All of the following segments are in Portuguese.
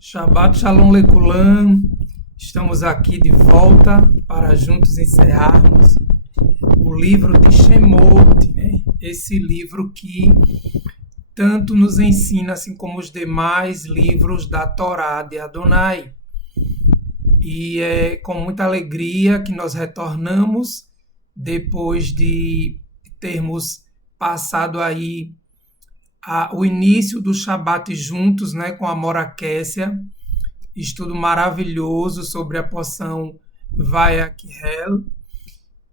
Shabbat Shalom Lekulam, estamos aqui de volta para juntos encerrarmos o livro de Shemot, né? Esse livro que tanto nos ensina, assim como os demais livros da Torá de Adonai. E é com muita alegria que nós retornamos depois de termos passado aí o início do Shabat juntos, né, com a Mora Kessia, estudo maravilhoso sobre a porção Vayakhel,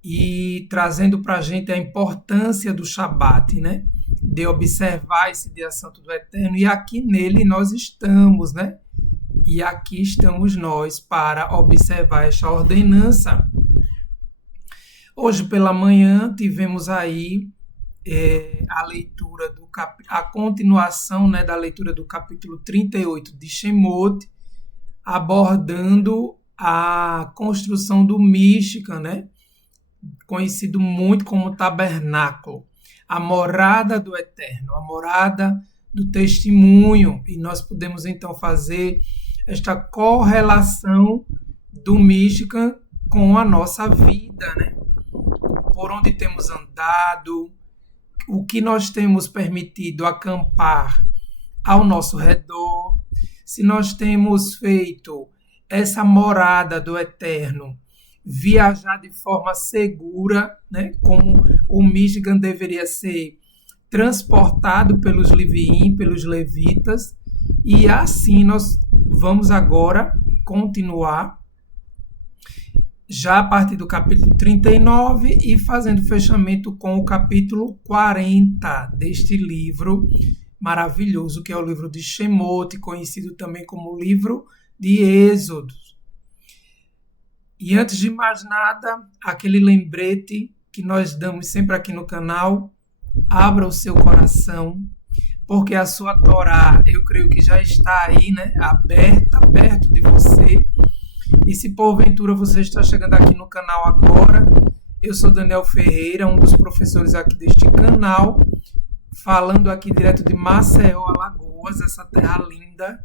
e trazendo para a gente a importância do Shabat, né, de observar esse dia santo do Eterno, e aqui nele nós estamos, né, e aqui estamos nós para observar essa ordenança. Hoje pela manhã tivemos aí a leitura a continuação, né, da leitura do capítulo 38 de Shemot, abordando a construção do Mishkan, né, conhecido muito como tabernáculo, a morada do Eterno, a morada do testemunho, e nós podemos então fazer esta correlação do Mishkan com a nossa vida, né, por onde temos andado, o que nós temos permitido acampar ao nosso redor, se nós temos feito essa morada do Eterno viajar de forma segura, né, como o Mishkan deveria ser transportado pelos Leviim, pelos levitas, e assim nós vamos agora continuar já a partir do capítulo 39 e fazendo fechamento com o capítulo 40 deste livro maravilhoso, que é o livro de Shemot, conhecido também como o livro de Êxodo. E antes de mais nada, aquele lembrete que nós damos sempre aqui no canal: abra o seu coração, porque a sua Torá, eu creio que já está aí, né, aberta, perto de você. E se porventura você está chegando aqui no canal agora, eu sou Daniel Ferreira, um dos professores aqui deste canal, falando aqui direto de Maceió, Alagoas, essa terra linda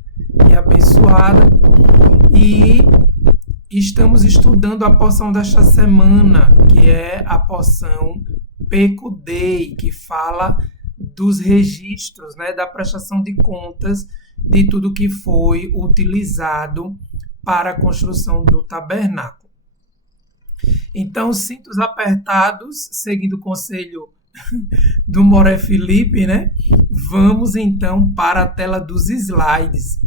e abençoada. E estamos estudando a porção desta semana, que é a porção Pekudei, que fala dos registros, né, da prestação de contas de tudo que foi utilizado para a construção do tabernáculo. Então, cintos apertados, seguindo o conselho do Moré Felipe, né? Vamos então para a tela dos slides.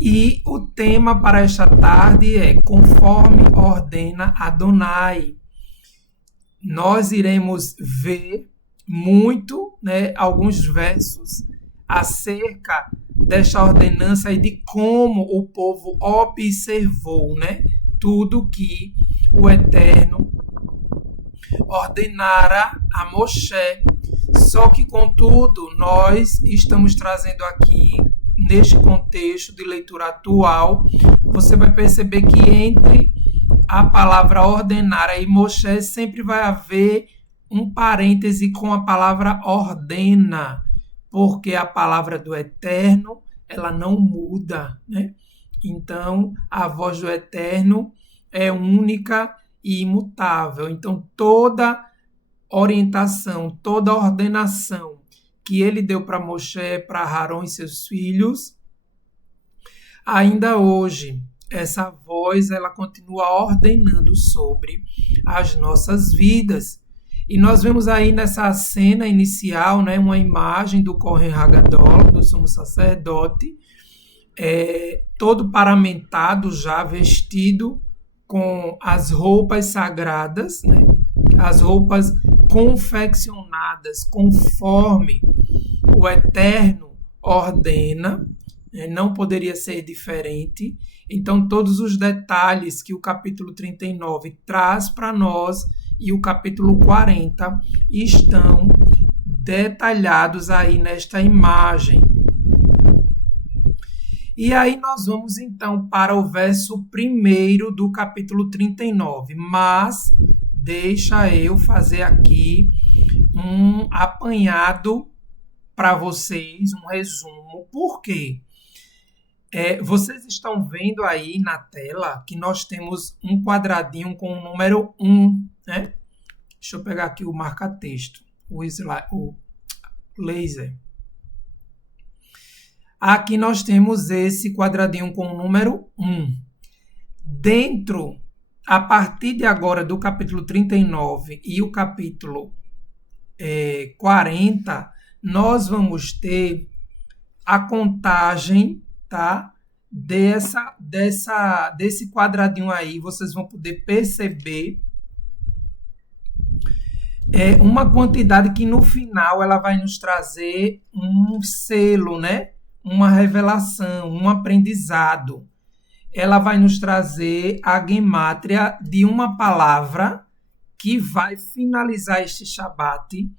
E o tema para esta tarde é Conforme ordena Adonai. Nós iremos ver muito, né, alguns versos acerca desta ordenança e de como o povo observou, né, tudo que o Eterno ordenara a Moshe, Só que, contudo, nós estamos trazendo aqui, neste contexto de leitura atual, você vai perceber que entre a palavra ordenar e Moshe sempre vai haver um parêntese com a palavra ordena, porque a palavra do Eterno, ela não muda, né? Então, a voz do Eterno é única e imutável. Então, toda orientação, toda ordenação que ele deu para Moshe, para Arão e seus filhos, ainda hoje, essa voz ela continua ordenando sobre as nossas vidas. E nós vemos aí nessa cena inicial, né, uma imagem do Kohen Hagadol, do sumo sacerdote, todo paramentado já, vestido com as roupas sagradas, né, as roupas confeccionadas conforme o Eterno ordena, não poderia ser diferente. Então, todos os detalhes que o capítulo 39 traz para nós e o capítulo 40 estão detalhados aí nesta imagem. E aí nós vamos então para o verso 1 do capítulo 39, mas deixa eu fazer aqui um apanhado para vocês, um resumo. Por quê? Vocês estão vendo aí na tela que nós temos um quadradinho com o número 1, né? Deixa eu pegar aqui o marca-texto, o laser. Aqui nós temos esse quadradinho com o número 1. Dentro, a partir de agora, do capítulo 39 e o capítulo 40, nós vamos ter a contagem, tá? Desse quadradinho aí, vocês vão poder perceber uma quantidade que no final ela vai nos trazer um selo, né? Uma revelação, um aprendizado. Ela vai nos trazer a gemátria de uma palavra que vai finalizar este Shabat,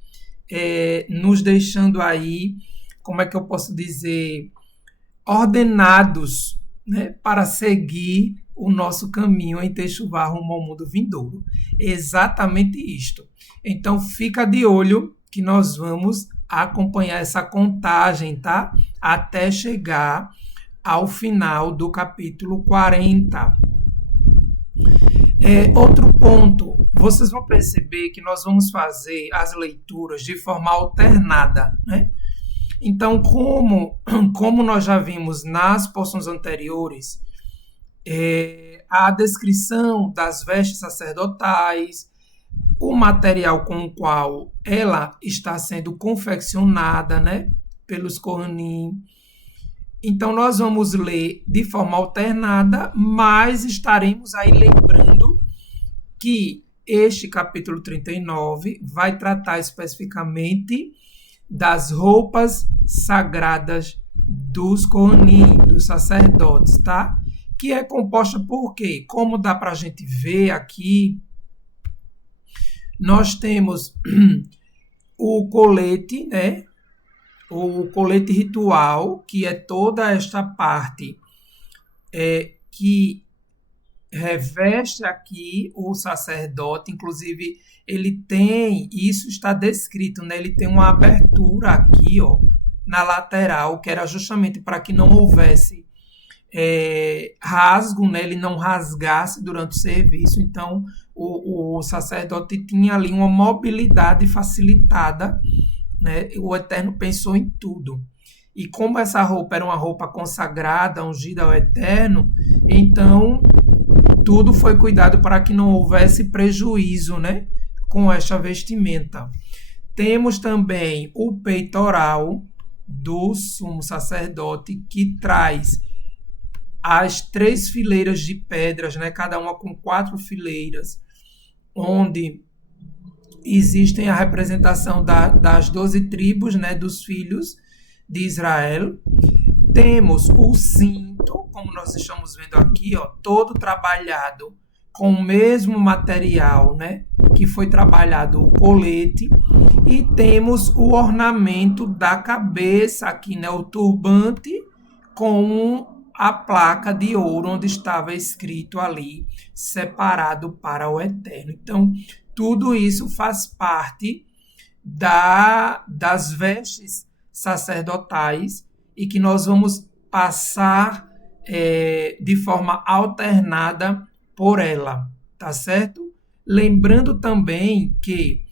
nos deixando aí, como é que eu posso dizer, ordenados, né, para seguir o nosso caminho em Teshuvá rumo ao mundo vindouro. Exatamente isto. Então, fica de olho que nós vamos acompanhar essa contagem, tá? Até chegar ao final do capítulo 40. Outro ponto, vocês vão perceber que nós vamos fazer as leituras de forma alternada, né? Então, como nós já vimos nas porções anteriores, a descrição das vestes sacerdotais, o material com o qual ela está sendo confeccionada, né, pelos Kohanim. Então, nós vamos ler de forma alternada, mas estaremos aí lembrando que este capítulo 39 vai tratar especificamente das roupas sagradas dos Kohanim, dos sacerdotes, tá? Que é composta por quê? Como dá para a gente ver aqui, nós temos o colete, né? O colete ritual, que é toda esta parte que reveste aqui o sacerdote, inclusive ele tem, isso está descrito, né? Ele tem uma abertura aqui, ó, na lateral, que era justamente para que não houvesse rasgo, né? Ele não rasgasse durante o serviço. Então o sacerdote tinha ali uma mobilidade facilitada, né? O Eterno pensou em tudo. E como essa roupa era uma roupa consagrada, ungida ao Eterno, então tudo foi cuidado para que não houvesse prejuízo, né, com esta vestimenta. Temos também o peitoral do sumo sacerdote, que traz as 3 fileiras de pedras, né, cada uma com 4 fileiras, onde existem a representação das 12 tribos, né, dos filhos de Israel. Temos o cinto, como nós estamos vendo aqui, ó, todo trabalhado com o mesmo material, né, que foi trabalhado o colete, e temos o ornamento da cabeça aqui, né, o turbante com a placa de ouro onde estava escrito ali, separado para o eterno. Então, tudo isso faz parte das vestes sacerdotais e que nós vamos passar de forma alternada por ela, tá certo? Lembrando também que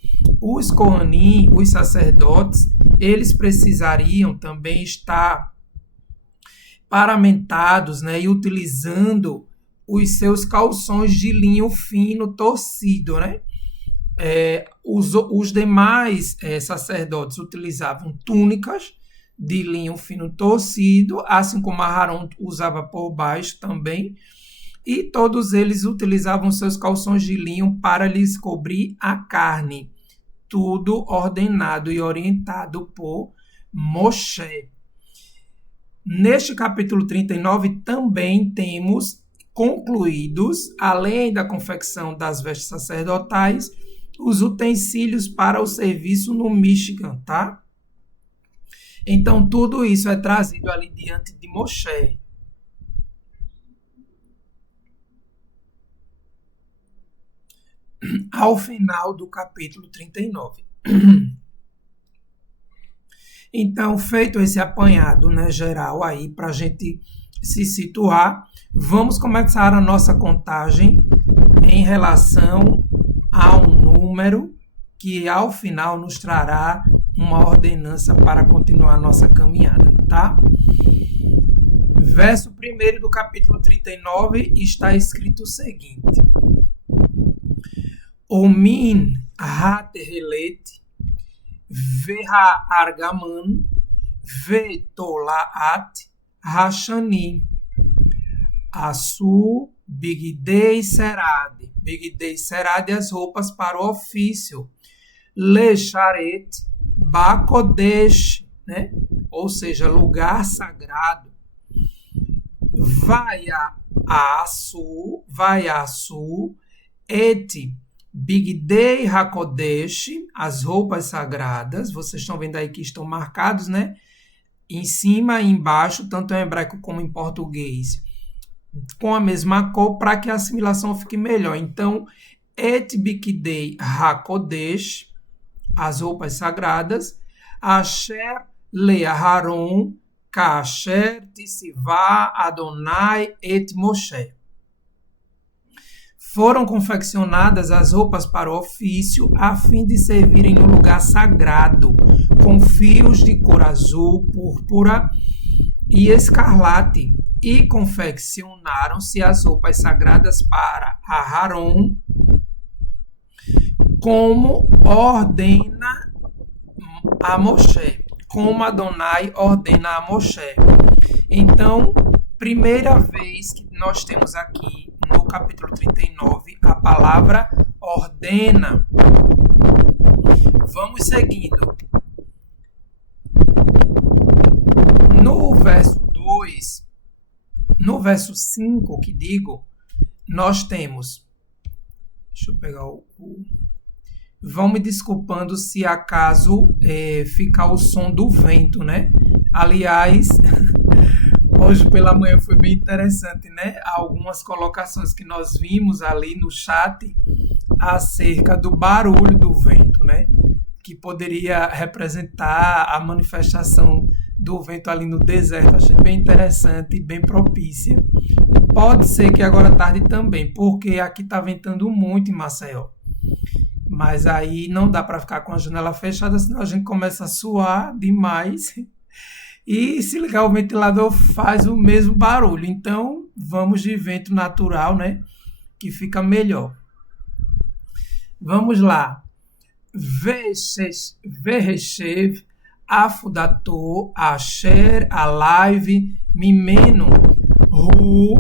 os Kohanim, os sacerdotes, eles precisariam também estar paramentados, né, e utilizando os seus calções de linho fino torcido, né? Os demais sacerdotes utilizavam túnicas de linho fino torcido, assim como Aharon usava por baixo também, e todos eles utilizavam seus calções de linho para lhes cobrir a carne, tudo ordenado e orientado por Moshe. Neste capítulo 39 também temos concluídos, além da confecção das vestes sacerdotais, os utensílios para o serviço no Mishkan, tá? Então, tudo isso é trazido ali diante de Moshe. Ao final do capítulo 39. Então, feito esse apanhado, né, geral aí, para a gente se situar, vamos começar a nossa contagem em relação a um número que, ao final, nos trará uma ordenança para continuar a nossa caminhada, tá? Verso 1 do capítulo 39 está escrito o seguinte: Omin ha-tehelet Veha-argaman, Vetolaat, Rashani, Asu, Bigdei Serad. Bigdei Serad, as roupas para o ofício. Lecharet, Bakodesh, né? Ou seja, lugar sagrado. Vai a Asu, Et, Bigdei Hakodesh, as roupas sagradas, vocês estão vendo aí que estão marcados, né? Em cima e embaixo, tanto em hebraico como em português, com a mesma cor, para que a assimilação fique melhor. Então, Et Bigdei Hakodesh, as roupas sagradas, Asher Le Aharon, Kasher Tisivá Adonai et Moshe. Foram confeccionadas as roupas para o ofício a fim de servirem no lugar sagrado, com fios de cor azul, púrpura e escarlate, e confeccionaram-se as roupas sagradas para Aharon, como ordena a Moshe, como Adonai ordena a Moshe. Então, primeira vez que nós temos aqui no capítulo 39 a palavra ordena. Vamos seguindo. No verso 2, no verso 5 que digo, nós temos. Deixa eu pegar o. Vão me desculpando se acaso ficar o som do vento, né? Aliás, hoje pela manhã foi bem interessante, né? Algumas colocações que nós vimos ali no chat acerca do barulho do vento, né? Que poderia representar a manifestação do vento ali no deserto. Achei bem interessante e bem propícia. Pode ser que agora à tarde também, porque aqui está ventando muito em Maceió. Mas aí não dá para ficar com a janela fechada, senão a gente começa a suar demais. E se ligar o ventilador faz o mesmo barulho. Então, vamos de vento natural, né? Que fica melhor. Vamos lá. Vereshev, Afudato, Asher, Alaiv, Mimeno, Ru,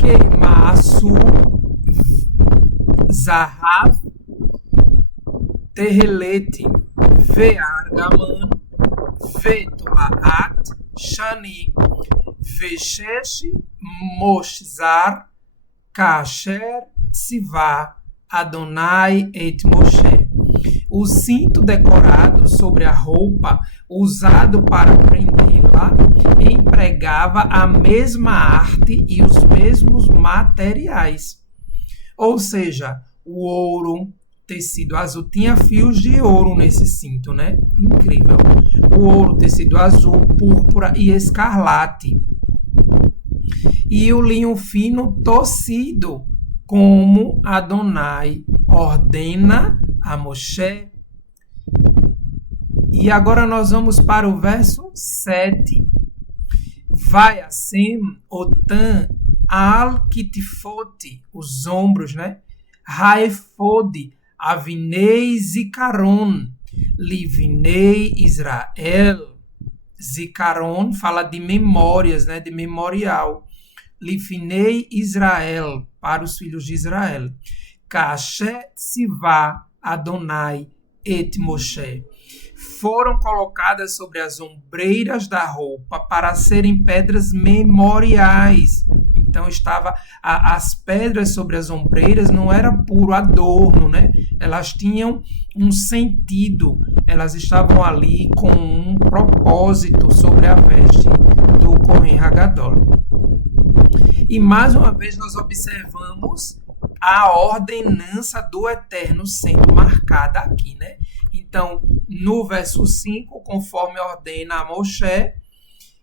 Kemasu, Zahav, Terrelete, Ve'argaman, Vetolaat, Shani, Veshesh, Moshzar, Kasher tzivá Adonai et Moshe. O cinto decorado sobre a roupa, usado para prendê-la, empregava a mesma arte e os mesmos materiais. Ou seja, o ouro, tecido azul, tinha fios de ouro nesse cinto, né? Incrível. O ouro, tecido azul, púrpura e escarlate. E o linho fino tocido, como Adonai ordena a Moshe. E agora nós vamos para o verso 7. Vai assim otan al kitifoti, os ombros, né? Haefod, avinei zikaron, livinei Israel. Zikaron fala de memórias, né? De memorial. Livinei Israel, para os filhos de Israel. Kasher tzivá Adonai et Moshe. Foram colocadas sobre as ombreiras da roupa para serem pedras memoriais. Então as pedras sobre as ombreiras não era puro adorno, né? Elas tinham um sentido, elas estavam ali com um propósito sobre a veste do Kohen Hagadol. E mais uma vez nós observamos a ordenança do Eterno sendo marcada aqui, né? Então, no verso 5, conforme ordena a Moshe,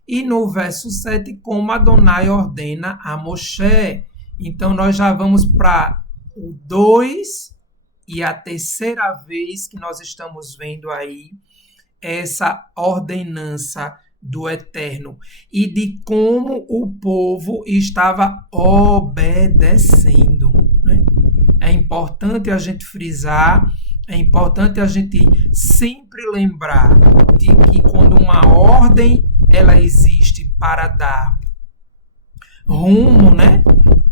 e no verso 7, como Adonai ordena a Moshe. Então, nós já vamos para o 2 e a terceira vez que nós estamos vendo aí essa ordenança do Eterno e de como o povo estava obedecendo, né? É importante a gente frisar, é importante a gente sempre lembrar de que quando uma ordem ela existe para dar rumo, né?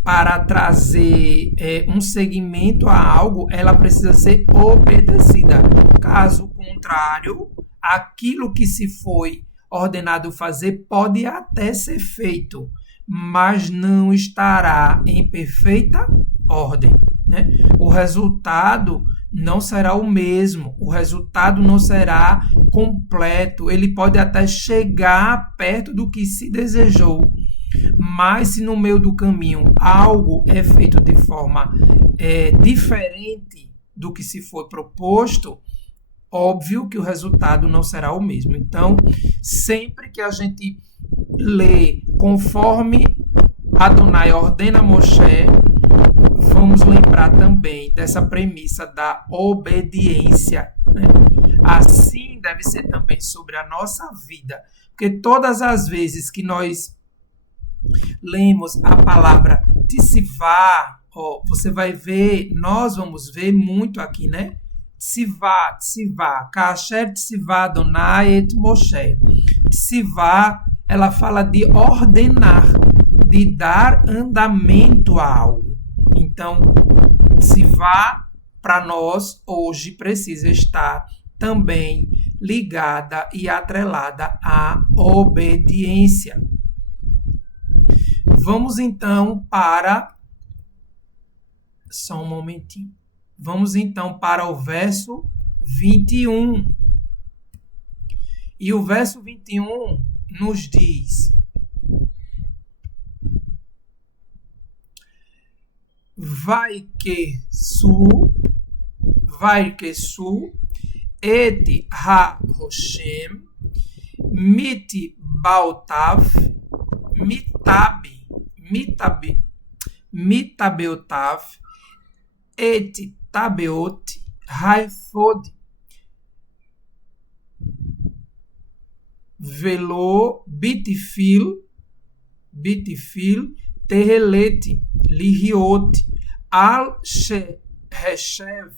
Para trazer um segmento a algo, ela precisa ser obedecida. Caso contrário, aquilo que se foi ordenado fazer pode até ser feito, mas não estará em perfeita ordem, né? O resultado não será o mesmo, o resultado não será completo, ele pode até chegar perto do que se desejou, mas se no meio do caminho algo é feito de forma diferente do que se foi proposto, óbvio que o resultado não será o mesmo. Então, sempre que a gente lê conforme Adonai ordena a Moshe, vamos lembrar também dessa premissa da obediência, né? Assim deve ser também sobre a nossa vida, porque todas as vezes que nós lemos a palavra tzivá, você vai ver, nós vamos ver muito aqui, né? Tzivá, Kasher tzivá Adonai et Moshe. Tzivá, ela fala de ordenar, de dar andamento a algo. Então, tzivá, para nós, hoje, precisa estar também ligada e atrelada à obediência. Vamos, então, para... Só um momentinho. Vamos, então, para o verso 21. E o verso 21 nos diz: Vai que su, et ha-Hoshem, mitabeotav, et tabeot haefod velo bitifil terelete lihiot al reshev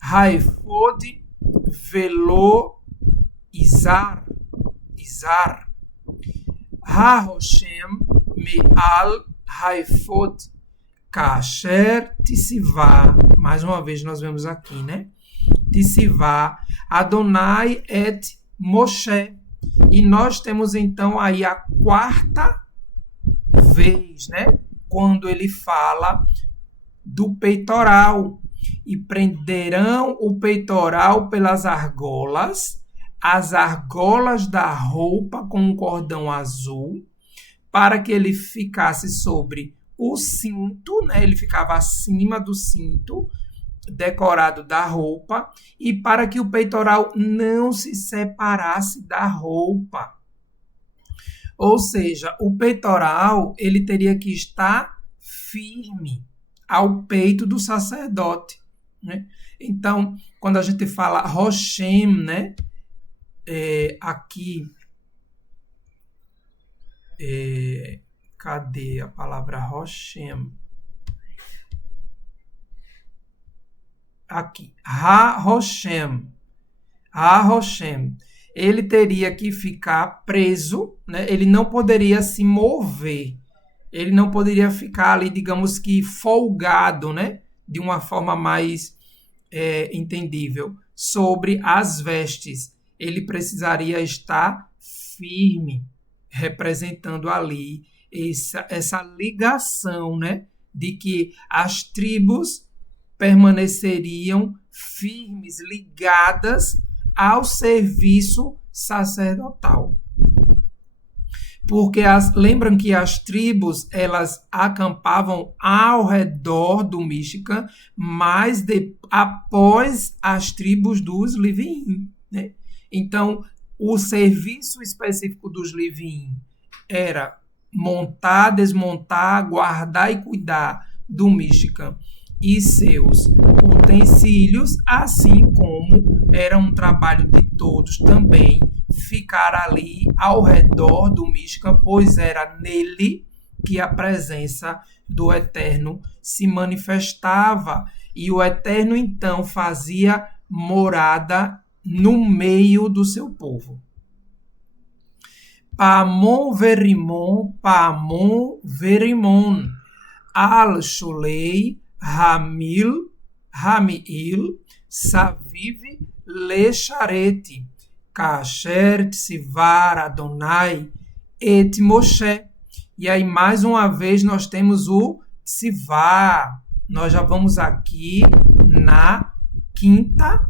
haefod velo izar ha-Hoshem me al haefod Kasher tzivá, mais uma vez nós vemos aqui, né? Tzivá Adonai et Moshe. E nós temos então aí a quarta vez, né? quando ele fala do peitoral. E prenderão o peitoral pelas argolas, as argolas da roupa com um cordão azul, para que ele ficasse sobre o cinto, né? Ele ficava acima do cinto decorado da roupa, e para que o peitoral não se separasse da roupa. Ou seja, o peitoral ele teria que estar firme ao peito do sacerdote, né? Então, quando a gente fala Roshem, né? Aqui, cadê a palavra Roshem? Aqui, Ha-Roshem. Ha-Roshem. Ele teria que ficar preso, né? Ele não poderia se mover. Ele não poderia ficar ali, digamos que folgado, né? De uma forma mais entendível, sobre as vestes. Ele precisaria estar firme, representando ali essa ligação, né? De que as tribos permaneceriam firmes, ligadas ao serviço sacerdotal. Porque lembram que as tribos elas acampavam ao redor do Michigan, mas após as tribos dos Leviim, né? Então, o serviço específico dos Leviim era montar, desmontar, guardar e cuidar do Michigan e seus utensílios, assim como era um trabalho de todos também ficar ali ao redor do Michigan, pois era nele que a presença do Eterno se manifestava, e o Eterno então fazia morada no meio do seu povo. Pamon verimon, al-shulei, Ramiil, Saviv, Lecharete, Kasher, Tsivar, Adonai, et Moshe. E aí, mais uma vez, nós temos o Tsivar. Nós já vamos aqui na quinta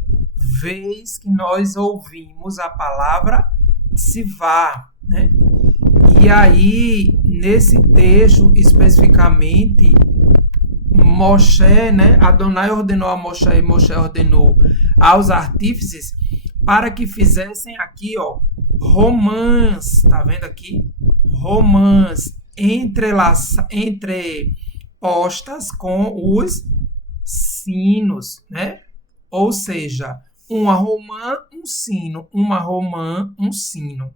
vez que nós ouvimos a palavra Tsivar, né? E aí, nesse texto, especificamente, Moshe, né? Adonai ordenou a Moshe e Moshe ordenou aos artífices para que fizessem aqui, ó, romãs, tá vendo aqui? Romãs entrepostas com os sinos, né? Ou seja, uma romã, um sino, uma romã, um sino.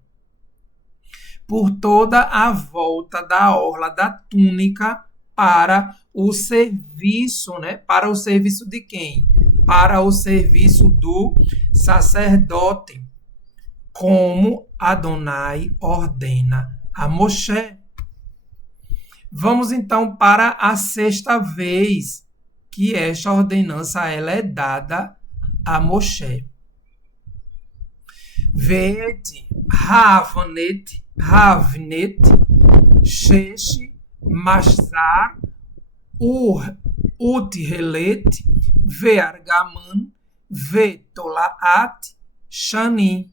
Por toda a volta da orla da túnica para o serviço, né? Para o serviço de quem? Para o serviço do sacerdote, como Adonai ordena a Moshe. Vamos então para a sexta vez que esta ordenança ela é dada a Moshe. Ve'et Havnet, Shesh, Mashzar, Utrelet, Ve'argaman, Ve'tolaat, Shani,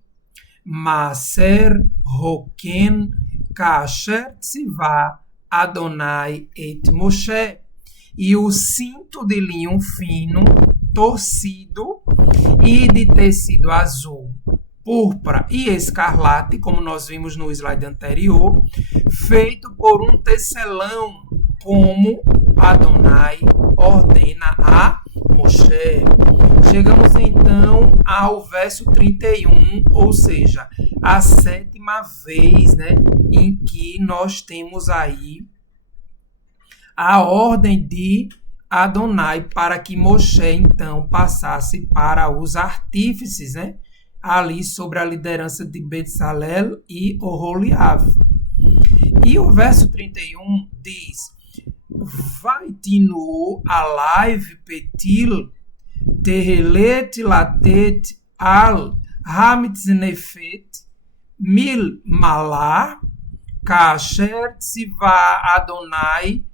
Maser, Roken, Kasher Tzivá, Adonai et Moshe. E o cinto de linho fino, torcido e de tecido azul, púrpura e escarlate, como nós vimos no slide anterior, feito por um tecelão, como Adonai ordena a Moshe. Chegamos então ao verso 31, ou seja, a sétima vez, né, em que nós temos aí a ordem de Adonai para que Moshe então passasse para os artífices, né, ali sobre a liderança de Bezalel e Oholiav. E o verso 31 diz: Vaitinu alaiv petil tehelet latet al hamitznefet mil malar kasher tzivá Adonai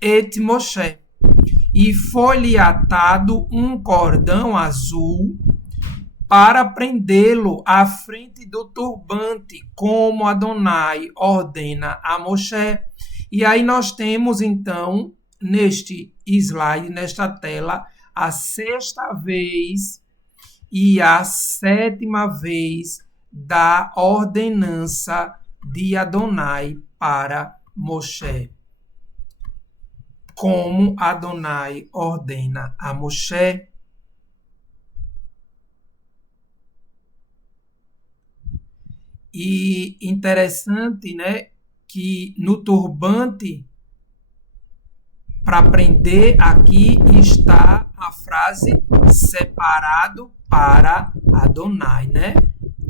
et Moshe. E foi-lhe atado um cordão azul para prendê-lo à frente do turbante, como Adonai ordena a Moshe. E aí nós temos, então, neste slide, nesta tela, a sexta vez e a sétima vez da ordenança de Adonai para Moshe. Como Adonai ordena a Moshe. E interessante, né, que no turbante, para prender, aqui está a frase separado para Adonai, né?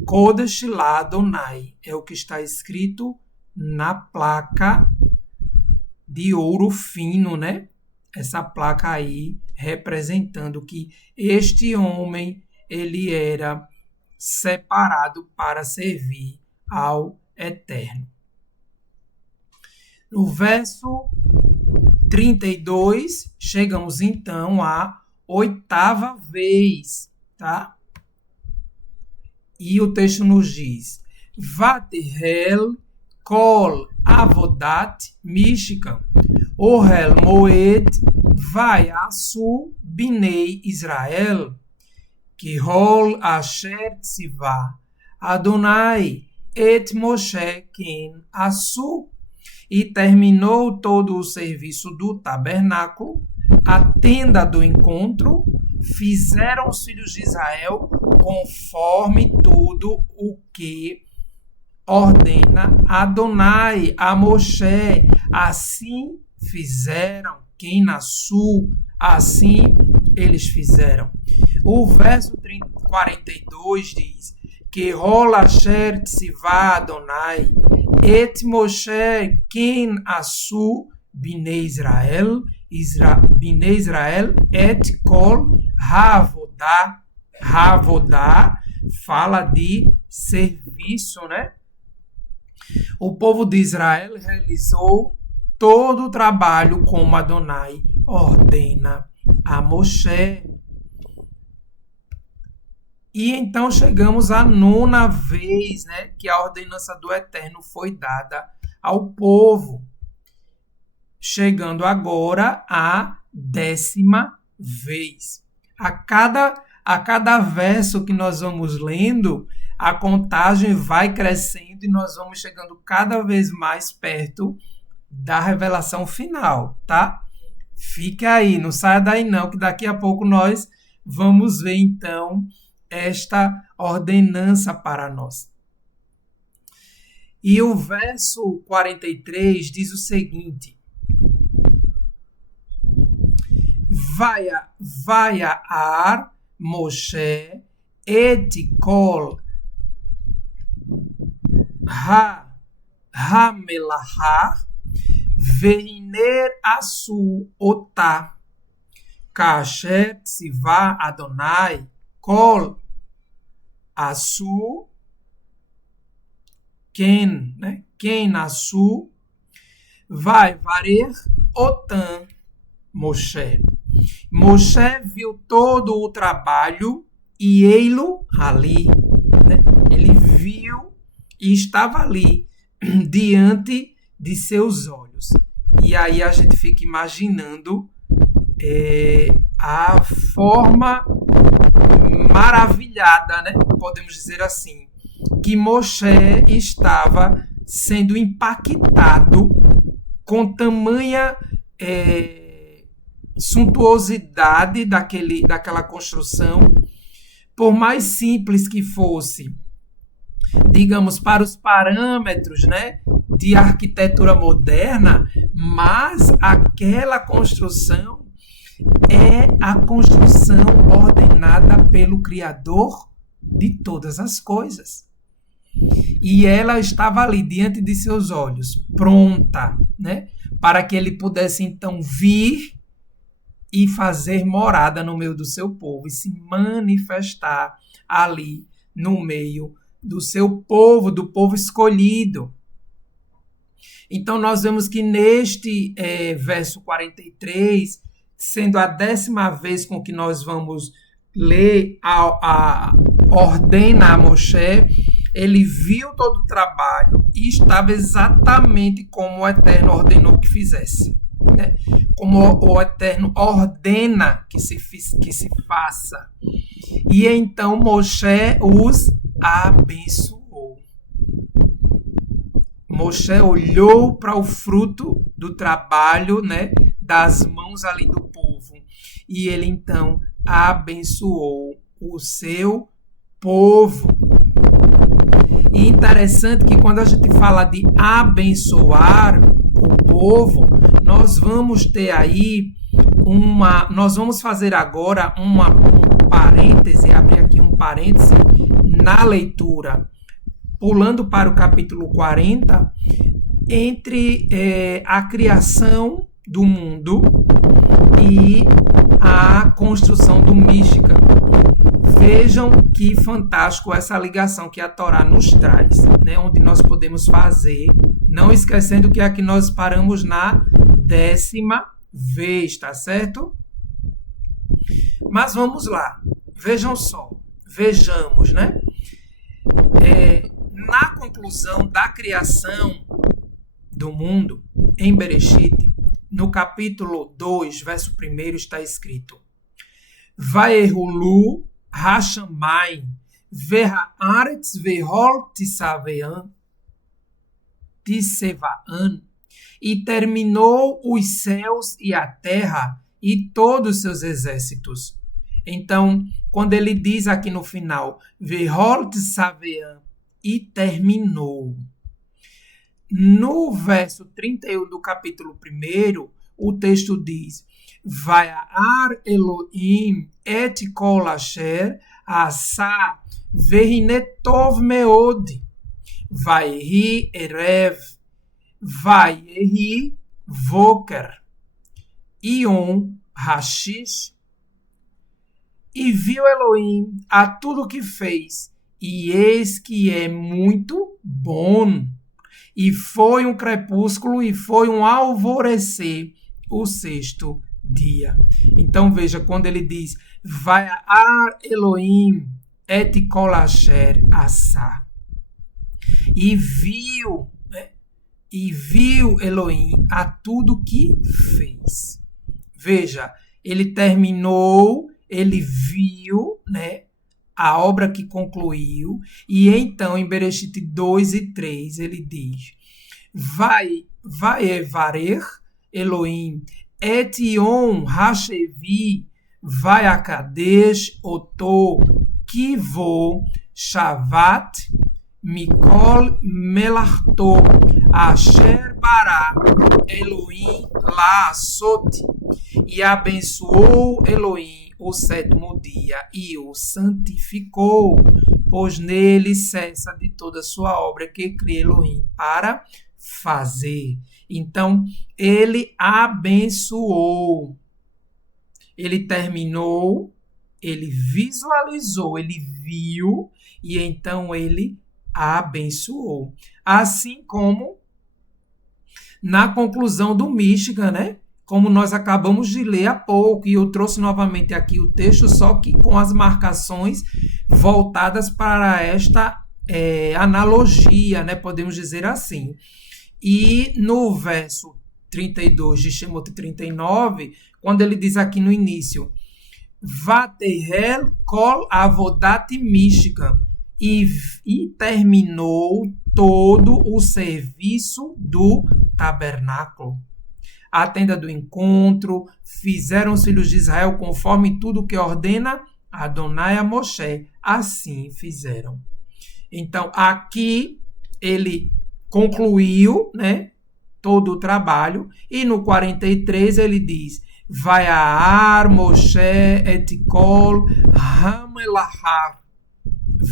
Kodesh la Adonai é o que está escrito na placa de ouro fino, né? Essa placa aí representando que este homem, ele era separado para servir ao Eterno. No verso 32, chegamos então à oitava vez, tá? E o texto nos diz: Vaterel kol avodat Mishkan, ohel moed vayasu binei Israel, kihol asher tzivah Adonai et Moshe ken asu. E terminou todo o serviço do tabernáculo, a tenda do encontro, fizeram os filhos de Israel conforme tudo o que ordena Adonai a Moshe. Assim fizeram, quem nasceu, assim eles fizeram. O verso 42 diz que rola asher tzivah Adonai et Moshe ken asu bnei Israel, bnei Israel et kol havodah. Havodah fala de serviço, né? O povo de Israel realizou todo o trabalho como Adonai ordena a Moshe. E então chegamos à nona vez, né, que a ordenança do Eterno foi dada ao povo. Chegando agora à 10ª vez. A cada verso que nós vamos lendo, a contagem vai crescendo e nós vamos chegando cada vez mais perto da revelação final, tá? Fique aí, não saia daí não, que daqui a pouco nós vamos ver então esta ordenança para nós. E o verso 43 diz o seguinte: Vaiar Moshe et kol ha-melachah veiner asu otah kasher tzivah Adonai kol asu ken, né? Ken asu vai varer otam Moshe. Moshe viu todo o trabalho e ei-lo ali, né? Ele viu e estava ali diante de seus olhos. E aí a gente fica imaginando a forma maravilhada, né? Podemos dizer assim, que Moshe estava sendo impactado com tamanha suntuosidade daquela construção, por mais simples que fosse, digamos, para os parâmetros, né, de arquitetura moderna, mas aquela construção é a construção ordenada pelo Criador de todas as coisas. E ela estava ali diante de seus olhos, pronta, né, para que ele pudesse então vir e fazer morada no meio do seu povo e se manifestar ali no meio do seu povo, do povo escolhido. Então, nós vemos que neste verso 43, sendo a 10ª vez com que nós vamos ler ordena a Moshe, ele viu todo o trabalho e estava exatamente como o Eterno ordenou que fizesse. Né? Como o Eterno ordena que se faça. E então Moshe os abençoou. Moshe olhou para o fruto do trabalho, né, das mãos ali do povo. E ele então abençoou o seu povo. E interessante que quando a gente fala de abençoar o povo, nós vamos ter aí nós vamos fazer agora um parêntese, abrir aqui um parêntese na leitura, pulando para o capítulo 40, entre a criação do mundo e a construção do Mishkan. Vejam que fantástico essa ligação que a Torá nos traz, né? Onde nós podemos fazer, não esquecendo que aqui nós paramos na 10ª vez, tá certo? Mas vamos lá, vejam só, vejamos, né? Na conclusão da criação do mundo, em Bereshit, no capítulo 2, verso 1, está escrito: Vaerulu Hashamayim Vehaaretz Vehol Tisavaan, e terminou os céus e a terra e todos os seus exércitos. Então, quando ele diz aqui no final, Vehol Tisavaan, e terminou. No verso 31 do capítulo 1, o texto diz: Vayar Elohim et kol asher asa vehine tov meod vayehi erev vayehi voker Yom Hashish. E viu Elohim a tudo que fez, e eis que é muito bom. E foi um crepúsculo e foi um alvorecer o 6º dia. Então veja, quando ele diz Vayar Elohim et kol asher asa, e viu, né? E viu Elohim a tudo que fez. Veja, ele terminou, ele viu, né, a obra que concluiu, e então em Bereshit 2 e 3 ele diz: Vai evarer Elohim et Yom Hashevi vai a Kadesh Oto Kivo Shavat Mikol Melachto Asher Bara Elohim Laasot. E abençoou Elohim o 7º dia e o santificou, pois nele cessa de toda a sua obra que cria Elohim para fazer. Então, ele abençoou, ele terminou, ele visualizou, ele viu, e então ele abençoou. Assim como na conclusão do Mishkan, né? Como nós acabamos de ler há pouco, e eu trouxe novamente aqui o texto, só que com as marcações voltadas para esta analogia, né? Podemos dizer assim. E no verso 32 de Shemot 39, quando ele diz aqui no início, Vaterel kol avodat Mishkan, e terminou todo o serviço do tabernáculo. A tenda do encontro, fizeram os filhos de Israel conforme tudo que ordena Adonai a Moshe, assim fizeram. Então, aqui ele concluiu, né, todo o trabalho, e no 43 ele diz: Vayar Moshe et kol hamelachar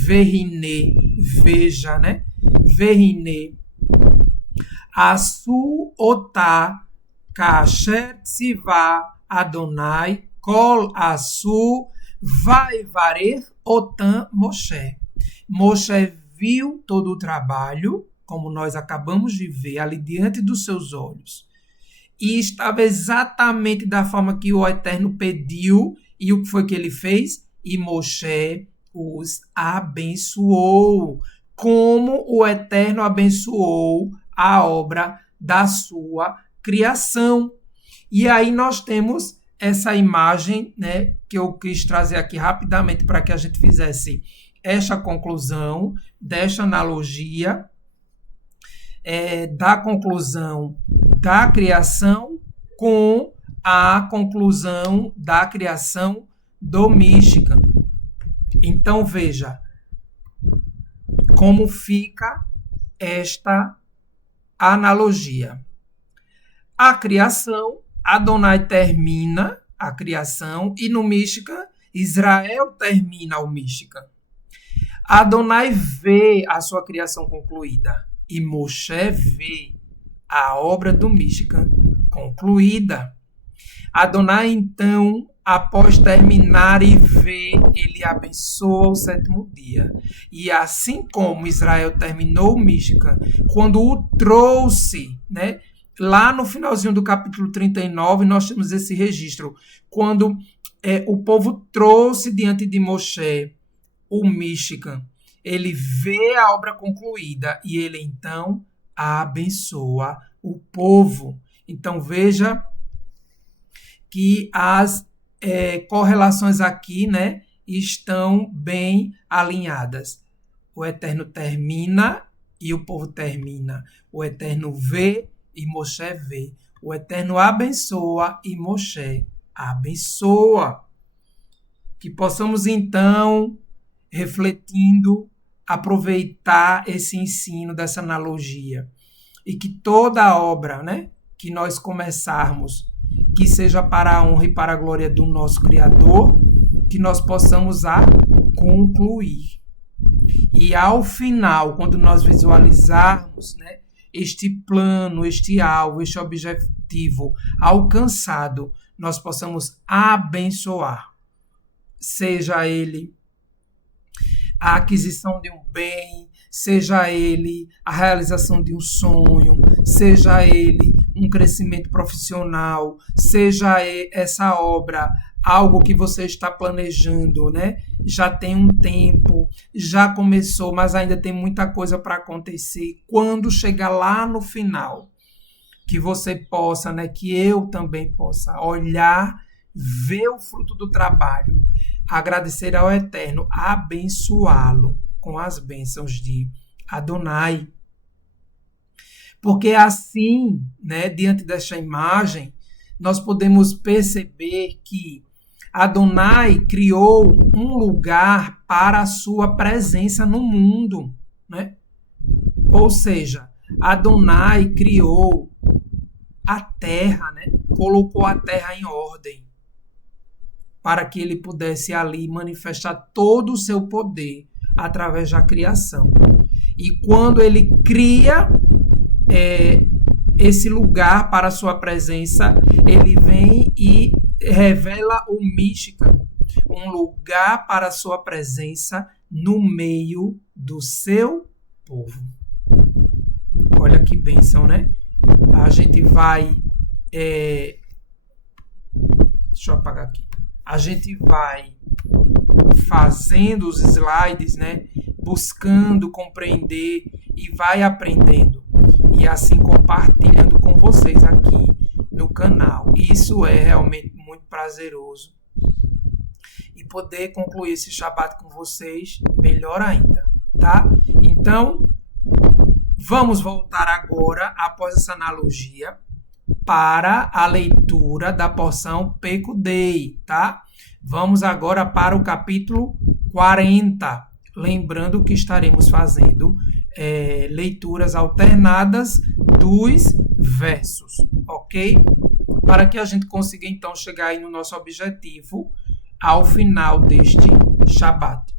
verine, veja, né, verine asu otá kasher tzivá Adonai kol asu vaivarer otam Moshe. Moshe viu todo o trabalho, como nós acabamos de ver ali diante dos seus olhos, e estava exatamente da forma que o Eterno pediu, e o que foi que ele fez? E Moshe os abençoou, como o Eterno abençoou a obra da sua criação. E aí nós temos essa imagem, né, que eu quis trazer aqui rapidamente para que a gente fizesse esta conclusão, desta analogia, da conclusão da criação com a conclusão da criação domística. Então, veja como fica esta analogia. A criação, Adonai termina a criação, e no Mística, Israel termina o Mística. Adonai vê a sua criação concluída, e Moshe vê a obra do Mística concluída. Adonai, então, após terminar e ver, ele abençoa o sétimo dia. E assim como Israel terminou o Mística, quando o trouxe, né? Lá no finalzinho do capítulo 39, nós temos esse registro. Quando o povo trouxe diante de Moshe o Mística, ele vê a obra concluída e ele então abençoa o povo. Então veja que as correlações aqui, né, estão bem alinhadas. O Eterno termina e o povo termina. O Eterno vê e Moshe vê. O Eterno abençoa e Moshe abençoa. Que possamos então, refletindo, aproveitar esse ensino dessa analogia. E que toda a obra, né, que nós começarmos, que seja para a honra e para a glória do nosso Criador, que nós possamos a concluir. E ao final, quando nós visualizarmos, né, este plano, este alvo, este objetivo alcançado, nós possamos abençoar. Seja ele a aquisição de um bem, seja ele a realização de um sonho, seja ele um crescimento profissional, seja essa obra algo que você está planejando, né? Já tem um tempo, já começou, mas ainda tem muita coisa para acontecer. Quando chegar lá no final, que você possa, né? Que eu também possa olhar, ver o fruto do trabalho, agradecer ao Eterno, abençoá-lo com as bênçãos de Adonai. Porque assim, né, diante desta imagem, nós podemos perceber que Adonai criou um lugar para a sua presença no mundo, né? Ou seja, Adonai criou a terra, né? Colocou a terra em ordem para que ele pudesse ali manifestar todo o seu poder através da criação. E quando ele cria esse lugar para a sua presença, ele vem e revela o Mística, um lugar para a sua presença no meio do seu povo. Olha que bênção, né? A gente vai... deixa eu apagar aqui. A gente vai fazendo os slides, né? Buscando compreender e vai aprendendo. E assim compartilhando com vocês aqui no canal. Isso é realmente muito prazeroso. E poder concluir esse Shabat com vocês, melhor ainda, tá? Então, vamos voltar agora, após essa analogia, para a leitura da porção Pekudei, tá? Vamos agora para o capítulo 40. Lembrando que estaremos fazendo leituras alternadas dos versos, ok? Para que a gente consiga, então, chegar aí no nosso objetivo ao final deste Shabat.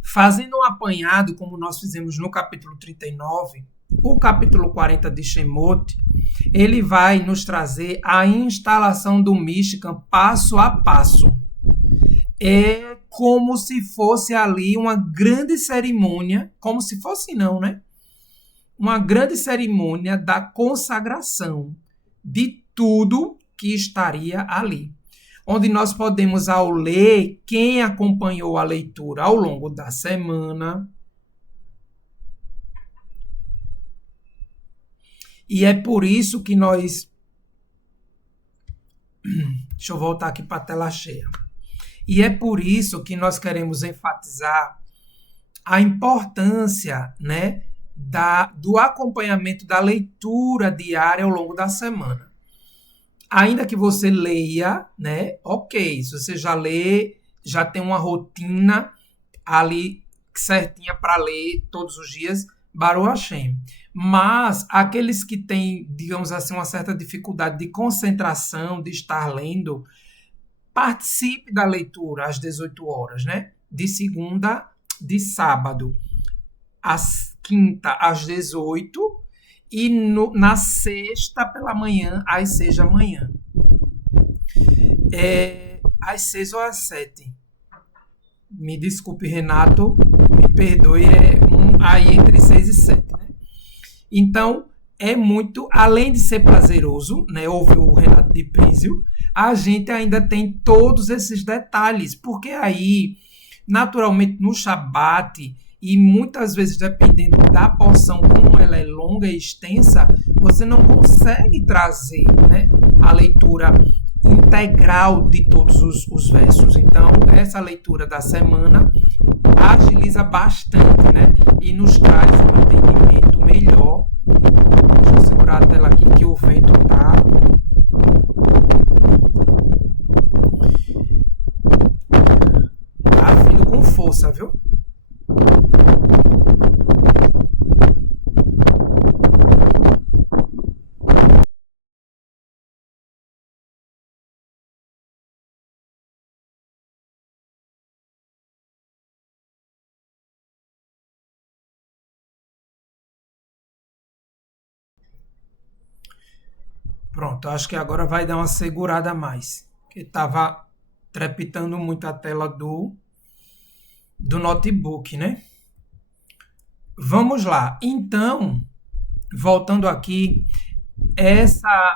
Fazendo um apanhado, como nós fizemos no capítulo 39, o capítulo 40 de Shemot, ele vai nos trazer a instalação do Mishkan passo a passo. É como se fosse ali uma grande cerimônia, como se fosse não, né? Uma grande cerimônia da consagração de tudo que estaria ali. Onde nós podemos, ao ler, quem acompanhou a leitura ao longo da semana. E é por isso que nós. Deixa eu voltar aqui para a tela cheia. E é por isso que nós queremos enfatizar a importância, né, do acompanhamento da leitura diária ao longo da semana. Ainda que você leia, né, ok, se você já lê, já tem uma rotina ali certinha para ler todos os dias, Baruch Hashem. Mas aqueles que têm, digamos assim, uma certa dificuldade de concentração, de estar lendo, participe da leitura às 18 horas, né? De segunda, de sábado, às quinta, às 18 e na sexta pela manhã, às 6 da manhã. Às 6 ou às 7. Me desculpe, Renato, me perdoe, aí entre 6 e 7, né? Então, é muito, além de ser prazeroso, né? Ouve o Renato de Prísio, a gente ainda tem todos esses detalhes, porque aí, naturalmente, no Shabat, e muitas vezes, dependendo da porção, como ela é longa e extensa, você não consegue trazer, né, a leitura integral de todos os versos. Então, essa leitura da semana agiliza bastante, né, e nos traz um entendimento melhor. Deixa eu segurar a tela aqui que o vento tá vindo com força, viu? Pronto, acho que agora vai dar uma segurada a mais, porque estava trepitando muito a tela do notebook, né? Vamos lá. Então, voltando aqui,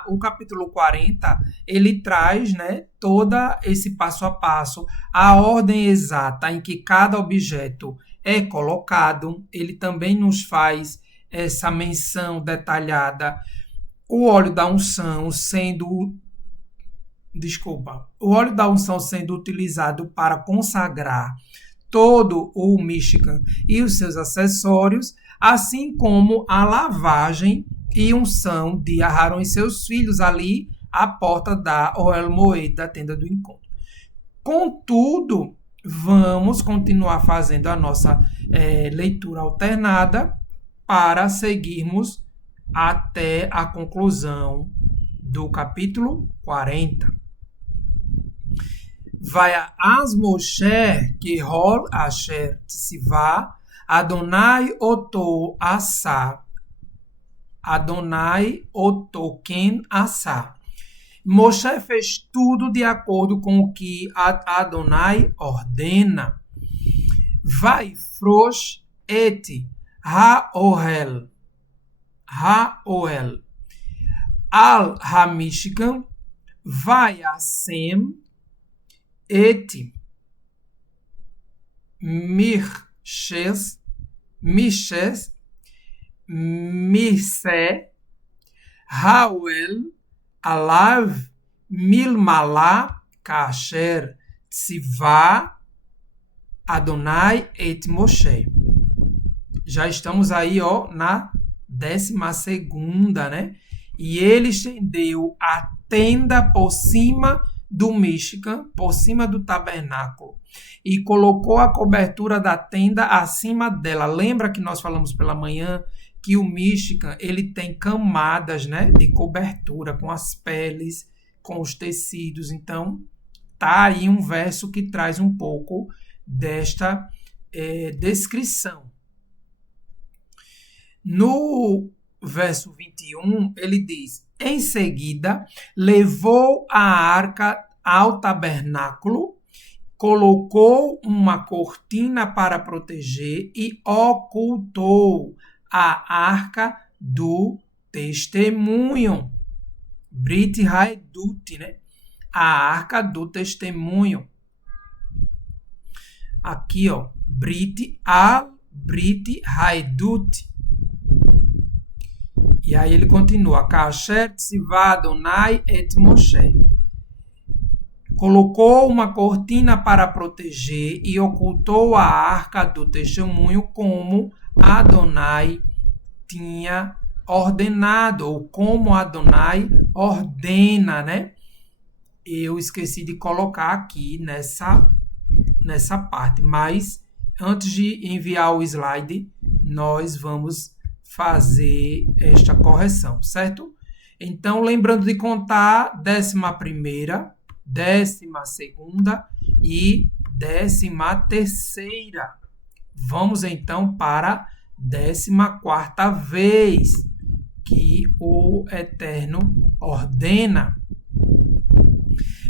o capítulo 40 ele traz, né, toda esse passo a passo, a ordem exata em que cada objeto é colocado. Ele também nos faz essa menção detalhada. O óleo da unção o óleo da unção sendo utilizado para consagrar todo o Michigan e os seus acessórios, assim como a lavagem e unção de Aharon e seus filhos ali à porta da Ohel Moed, da tenda do encontro. Contudo, vamos continuar fazendo a nossa leitura alternada para seguirmos até a conclusão do capítulo 40. Vai as Moshe que rol asher tzivá Adonai oto asa Adonai oto ken asa. Moshe fez tudo de acordo com o que Adonai ordena. Vai frosh et ha-ohel al ha-mishkan vai asem et Mishes, Mise, Hawel, Alav, Milmalá, Kasher, Tzivá, Adonai et Moshe. Já estamos aí, ó, na 12ª, né? E ele estendeu a tenda por cima do Mishkan, por cima do tabernáculo, e colocou a cobertura da tenda acima dela. Lembra que nós falamos pela manhã que o Mishkan, ele tem camadas, né, de cobertura, com as peles, com os tecidos. Então, tá aí um verso que traz um pouco desta descrição. No verso 21, ele diz: em seguida, levou a arca ao tabernáculo colocou uma cortina para proteger e ocultou a arca do testemunho. Brit Haedut, né? A arca do testemunho. Aqui, ó, Brit Haedut. E aí ele continua, Kasher tzivá Adonai et Moshe. Colocou uma cortina para proteger e ocultou a arca do testemunho como Adonai tinha ordenado, ou como Adonai ordena, né? Eu esqueci de colocar aqui nessa parte, mas antes de enviar o slide, nós vamos fazer esta correção, certo? Então, lembrando de contar 11ª, 12ª e 13ª. Vamos então para a 14ª vez que o Eterno ordena.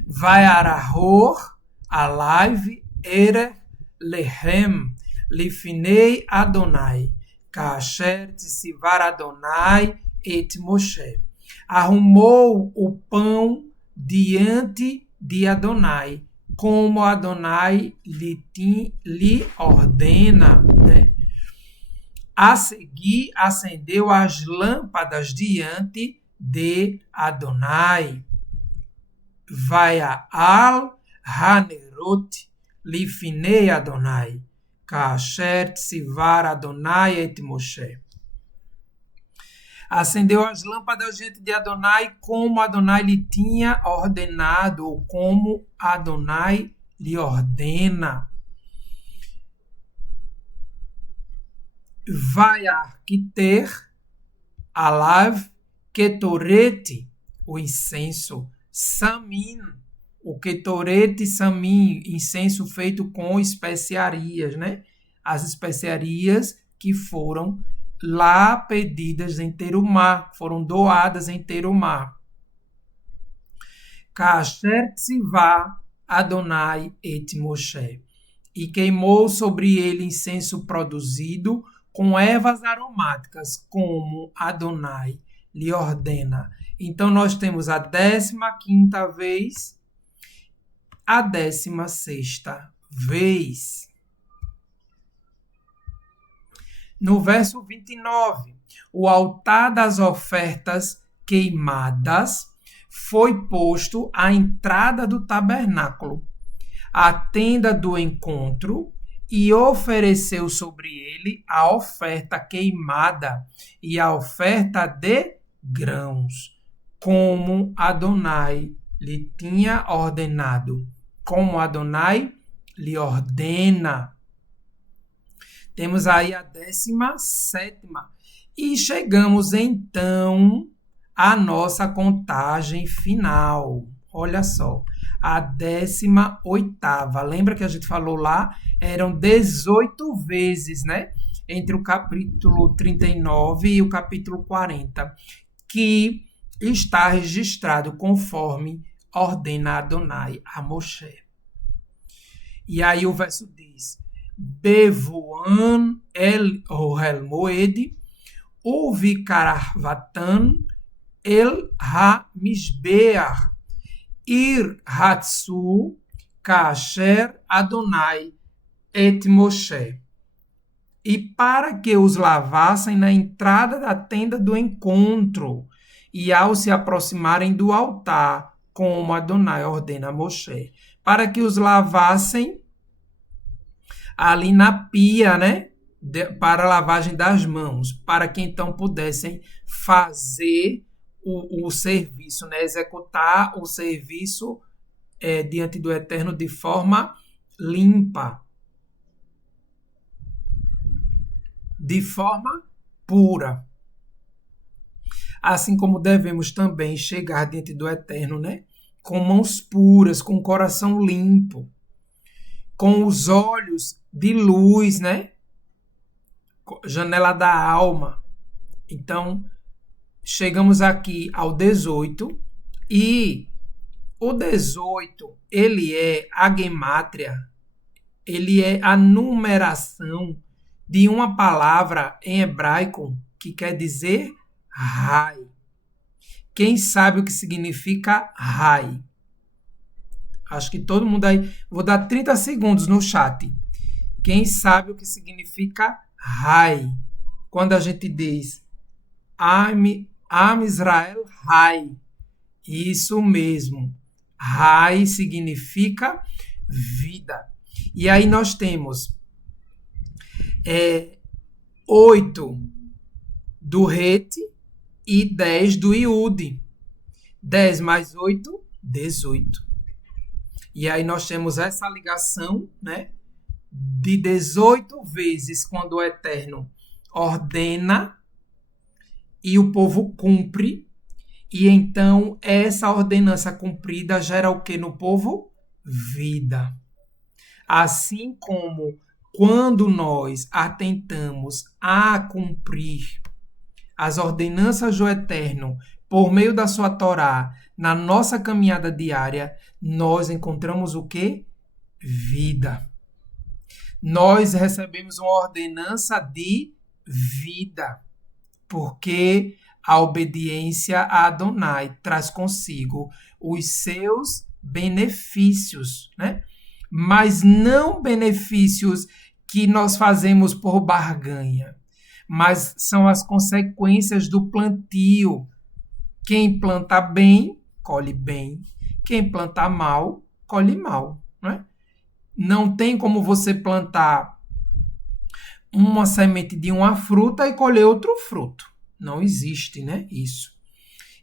Vai arahor alaiv erech lehem lifinei Adonai kasher tzivá Adonai et Moshe. Arrumou o pão diante de Adonai, como Adonai lhe ordena, né? A seguir, acendeu as lâmpadas diante de Adonai. Vai a al-hanerot lifinei Adonai, kasher tzivá Adonai et Moshe. Acendeu as lâmpadas diante de Adonai, como Adonai lhe tinha ordenado, ou como Adonai lhe ordena. Vai arquiter alav ketoret, o incenso, samin, o ketoret samin, incenso feito com especiarias, né? As especiarias que foram lá pedidas em Terumá, foram doadas em Terumá. Kasher tzivá Adonai et Moshe. E queimou sobre ele incenso produzido com ervas aromáticas, como Adonai lhe ordena. Então, nós temos a 15ª vez, a 16ª vez. No verso 29, o altar das ofertas queimadas foi posto à entrada do tabernáculo, a tenda do encontro, e ofereceu sobre ele a oferta queimada e a oferta de grãos, como Adonai lhe tinha ordenado, como Adonai lhe ordena. Temos aí a 17ª. E chegamos, então, à nossa contagem final. Olha só, a 18ª. Lembra que a gente falou lá? Eram 18 vezes, né? Entre o capítulo 39 e o capítulo 40, que está registrado conforme ordena Adonai a Moshe. E aí o verso diz: Bevoan el Ohel Moed, Uvikarvatan el ha-mishbeach, Ir Hatsu Kasher Adonai et Moshe. E para que os lavassem na entrada da tenda do encontro, e ao se aproximarem do altar, como Adonai ordena a Moshe, para que os lavassem ali na pia, né? Para a lavagem das mãos, para que então pudessem fazer o serviço, né? Executar o serviço diante do Eterno de forma limpa, de forma pura. Assim como devemos também chegar diante do Eterno, né? Com mãos puras, com o coração limpo, com os olhos de luz, né? Janela da alma. Então, chegamos aqui ao 18 e O 18, ele é a gemátria, ele é a numeração de uma palavra em hebraico que quer dizer Rai. Quem sabe o que significa Rai? Acho que todo mundo aí... Vou dar 30 segundos no chat. Quem sabe o que significa Rai? Quando a gente diz Am Israel Rai. Isso mesmo. Rai significa vida. E aí nós temos 8 do rete e 10 do iude. 10 mais 8, 18. E aí nós temos essa ligação, né, de 18 vezes quando o Eterno ordena e o povo cumpre. E então essa ordenança cumprida gera o que no povo? Vida. Assim como quando nós atentamos a cumprir as ordenanças do Eterno por meio da sua Torá na nossa caminhada diária, nós encontramos o quê? Vida. Nós recebemos uma ordenança de vida, porque a obediência a Adonai traz consigo os seus benefícios, né? Mas não benefícios que nós fazemos por barganha, mas são as consequências do plantio. Quem planta bem, colhe bem. Quem planta mal, colhe mal, né? Não tem como você plantar uma semente de uma fruta e colher outro fruto. Não existe, né? Isso.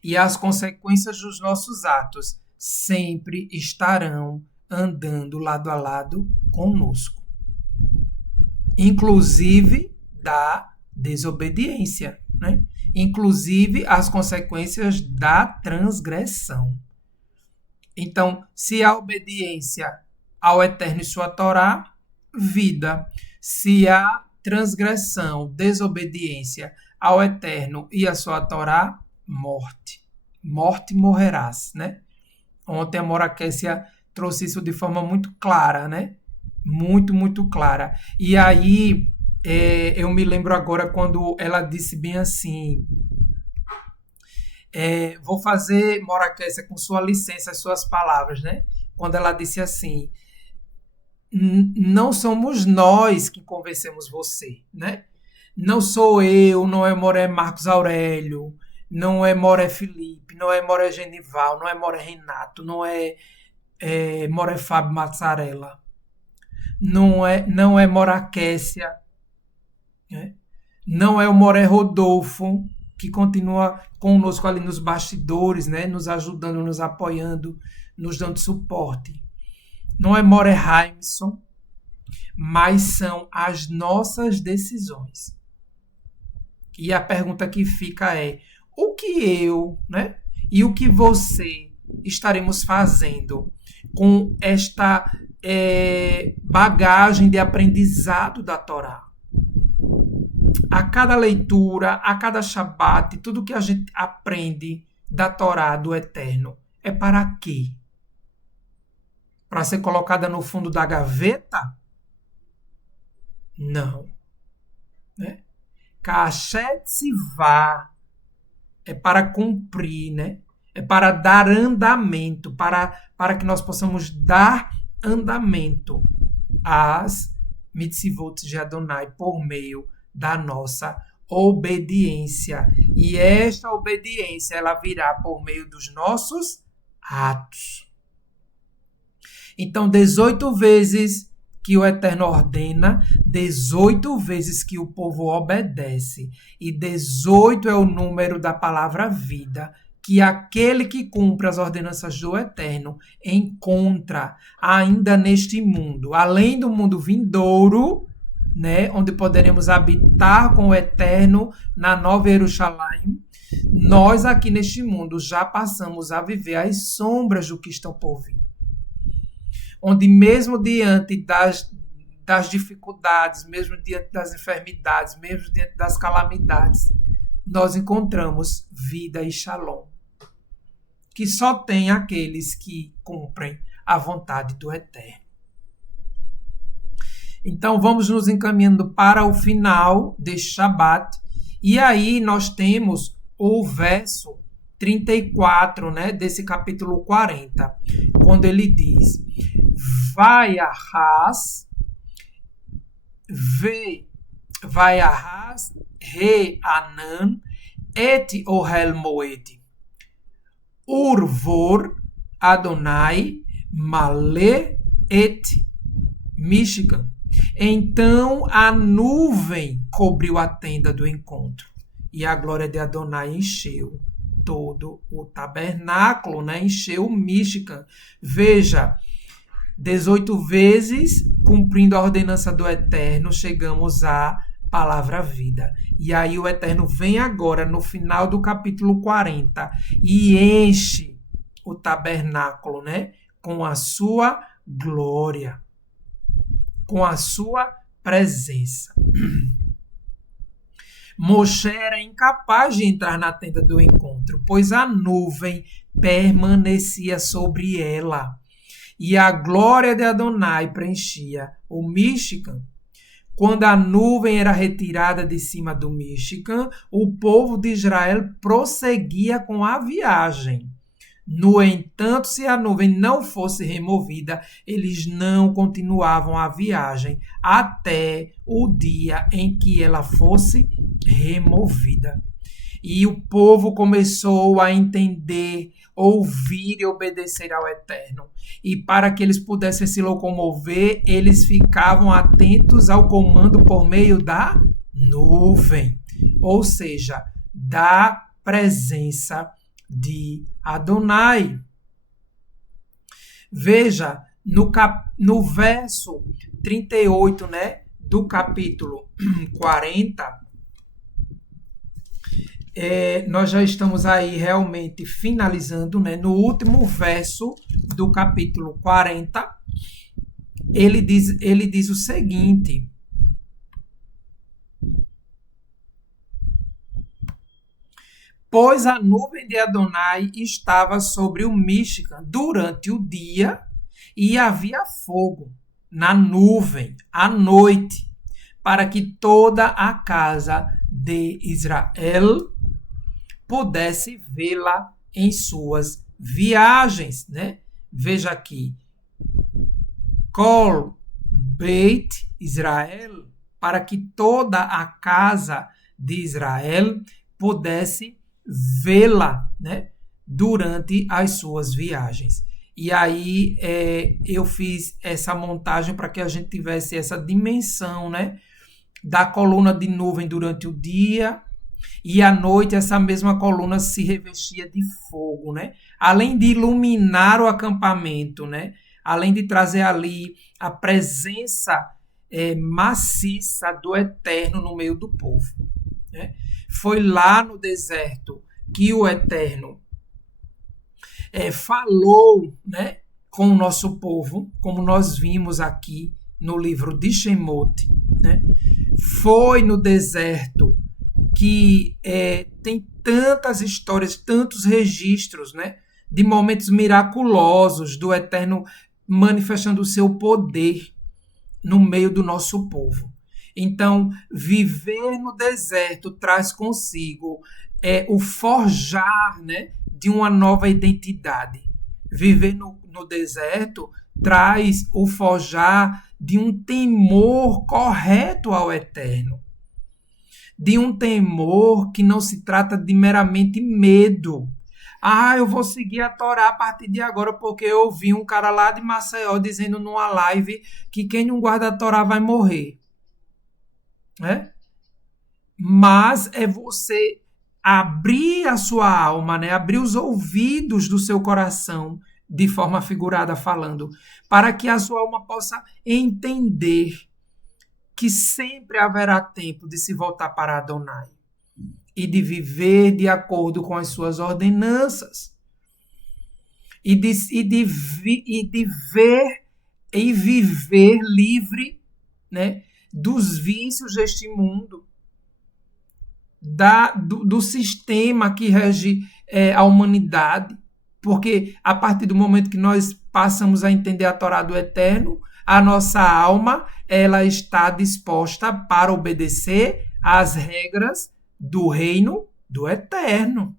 E as consequências dos nossos atos sempre estarão andando lado a lado conosco. Inclusive da desobediência, né? Inclusive as consequências da transgressão. Então, se a obediência ao Eterno e sua Torá, vida. Se a transgressão, desobediência ao Eterno e a sua Torá, morte. Morte morrerás, né? Ontem a Mora Kessia trouxe isso de forma muito clara, né? Muito, muito clara. E aí, eu me lembro agora quando ela disse bem assim, vou fazer, Mora Kessia, com sua licença, as suas palavras, né? Quando ela disse assim, não somos nós que convencemos você, né? Não sou eu, não é Moré Marcos Aurélio, não é Moré Felipe, não é Moré Genival, não é Moré Renato, não é, Moré Fábio Mazzarella, não é Mora Kessia, né? Não é o Moré Rodolfo, que continua conosco ali nos bastidores, né? Nos ajudando, nos apoiando, nos dando suporte. Não é Moré Raimson, mas são as nossas decisões. E a pergunta que fica é, o que eu, né, e o que você estaremos fazendo com esta bagagem de aprendizado da Torá? A cada leitura, a cada Shabat, tudo que a gente aprende da Torá, do Eterno, é para quê? Para ser colocada no fundo da gaveta? Não. Né? Kashet Sivá é para cumprir, né? É para dar andamento, para que nós possamos dar andamento às mitzvot de Adonai por meio da nossa obediência. E esta obediência, ela virá por meio dos nossos atos. Então, 18 vezes que o Eterno ordena, 18 vezes que o povo obedece. E 18 é o número da palavra vida, que aquele que cumpre as ordenanças do Eterno encontra ainda neste mundo. Além do mundo vindouro, né, onde poderemos habitar com o Eterno na Nova Jerusalém, nós aqui neste mundo já passamos a viver as sombras do que estão por vir. Onde mesmo diante das dificuldades, mesmo diante das enfermidades, mesmo diante das calamidades, nós encontramos vida e shalom. que só tem aqueles que cumprem a vontade do Eterno. Então, vamos nos encaminhando para o final deste Shabat. E aí nós temos o verso 34, né, desse capítulo 40, quando ele diz: Vaiahas Re Anan et Ohel Moed Urvor Adonai Male et Mishkan. Então a nuvem cobriu a tenda do encontro e a glória de Adonai encheu todo o tabernáculo, né? Encheu o Mishkan. Veja, 18 vezes, cumprindo a ordenança do Eterno, chegamos à palavra vida. E aí o Eterno vem agora, no final do capítulo 40, e enche o tabernáculo, né? Com a sua glória, com a sua presença. Moshe era incapaz de entrar na tenda do encontro, pois a nuvem permanecia sobre ela e a glória de Adonai preenchia o Mishkan. Quando a nuvem era retirada de cima do Mishkan, o povo de Israel prosseguia com a viagem. No entanto, se a nuvem não fosse removida, eles não continuavam a viagem até o dia em que ela fosse removida. E o povo começou a entender, ouvir e obedecer ao Eterno. E para que eles pudessem se locomover, eles ficavam atentos ao comando por meio da nuvem, ou seja, da presença de Adonai. Veja, no verso 38, né, do capítulo 40, nós já estamos aí realmente finalizando, né? No último verso do capítulo 40, ele diz o seguinte: pois a nuvem de Adonai estava sobre o Mishkan durante o dia e havia fogo na nuvem à noite, para que toda a casa de Israel pudesse vê-la em suas viagens, né? Veja aqui, Kol Beit Israel, para que toda a casa de Israel pudesse vê-la, né, durante as suas viagens. E aí eu fiz essa montagem para que a gente tivesse essa dimensão, né, da coluna de nuvem durante o dia, e à noite essa mesma coluna se revestia de fogo, né? Além de iluminar o acampamento, né? Além de trazer ali a presença maciça do Eterno no meio do povo, né? Foi lá no deserto que o Eterno falou, né, com o nosso povo, como nós vimos aqui no livro de Shemot, né? Foi no deserto que tem tantas histórias, tantos registros, né, de momentos miraculosos do Eterno manifestando o seu poder no meio do nosso povo. Então, viver no deserto traz consigo o forjar, né, de uma nova identidade. Viver no deserto traz o forjar de um temor correto ao Eterno. De um temor que não se trata de meramente medo. Eu vou seguir a Torá a partir de agora porque eu ouvi um cara lá de Maceió dizendo numa live que quem não guarda a Torá vai morrer. Né? Mas é você abrir a sua alma, né? Abrir os ouvidos do seu coração, de forma figurada falando, para que a sua alma possa entender que sempre haverá tempo de se voltar para Adonai e de viver de acordo com as suas ordenanças e de ver e viver livre, né, dos vícios deste mundo, do sistema que rege a humanidade, Porque a partir do momento que nós passamos a entender a Torá do Eterno, a nossa alma ela está disposta para obedecer às regras do reino do Eterno.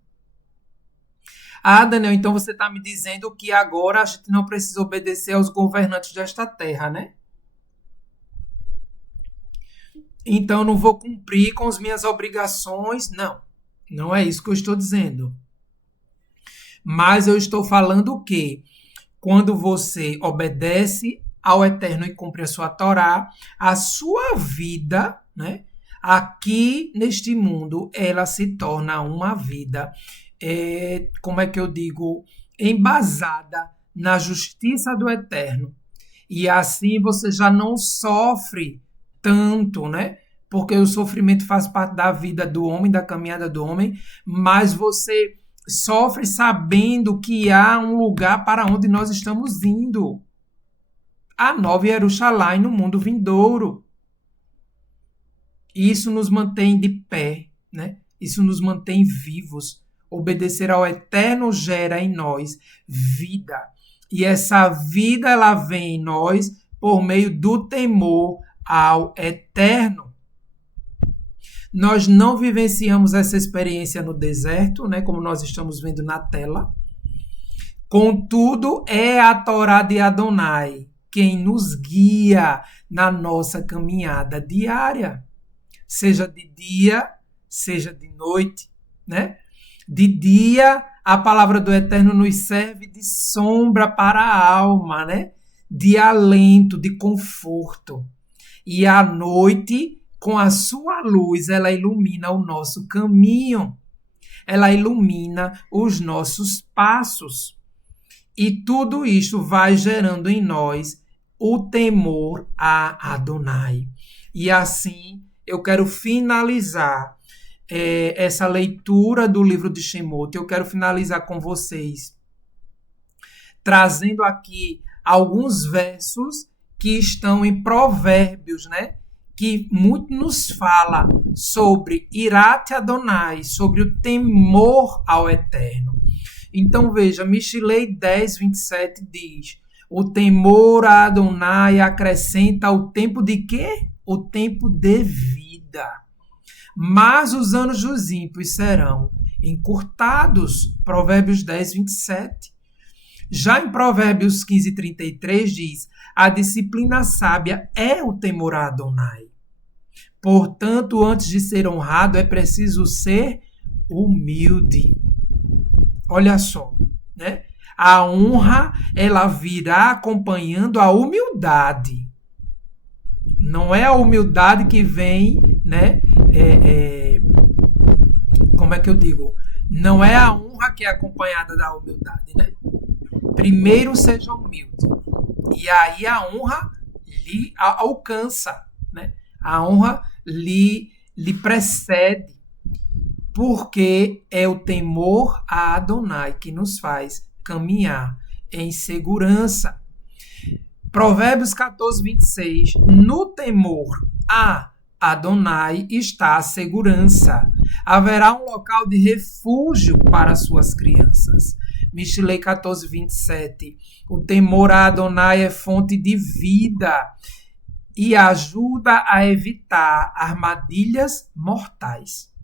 Ah, Daniel, então você está me dizendo que agora a gente não precisa obedecer aos governantes desta terra, né? Então eu não vou cumprir com as minhas obrigações. Não, não é isso que eu estou dizendo. Mas eu estou falando que quando você obedece ao Eterno e cumpre a sua Torá, a sua vida, né, aqui neste mundo, ela se torna uma vida, como é que eu digo, embasada na justiça do Eterno. E assim você já não sofre tanto, né? Porque o sofrimento faz parte da vida do homem, da caminhada do homem, mas você sofre sabendo que há um lugar para onde nós estamos indo. A Nova Jerusalém no mundo vindouro. Isso nos mantém de pé, né? Isso nos mantém vivos. Obedecer ao Eterno gera em nós vida. E essa vida ela vem em nós por meio do temor ao Eterno. Nós não vivenciamos essa experiência no deserto, né, como nós estamos vendo na tela. Contudo, é a Torá de Adonai quem nos guia na nossa caminhada diária. Seja de dia, seja de noite, né? De dia, a palavra do Eterno nos serve de sombra para a alma, né? De alento, de conforto. E à noite, com a sua luz, ela ilumina o nosso caminho. Ela ilumina os nossos passos. E tudo isso vai gerando em nós o temor a Adonai. E assim, eu quero finalizar essa leitura do livro de Shemot. Eu quero finalizar com vocês, trazendo aqui alguns versos que estão em Provérbios, né? Que muito nos fala sobre Irat Adonai, sobre o temor ao Eterno. Então veja, Michelei 10, 27 diz: o temor a Adonai acrescenta o tempo de quê? O tempo de vida. Mas os anos dos ímpios serão encurtados. Provérbios 10, 27. Já em Provérbios 15, 33 diz: a disciplina sábia é o temor a Adonai. Portanto, antes de ser honrado, é preciso ser humilde. Olha só, né? A honra, ela virá acompanhando a humildade. Não é a humildade que vem, né? Como é que eu digo? Não é a honra que é acompanhada da humildade, né? Primeiro seja humilde. E aí a honra lhe alcança, né? A honra lhe precede. Porque é o temor a Adonai que nos faz caminhar em segurança. Provérbios 14, 26. No temor a Adonai está a segurança. Haverá um local de refúgio para suas crianças. Michelei 14, 27. O temor a Adonai é fonte de vida e ajuda a evitar armadilhas mortais.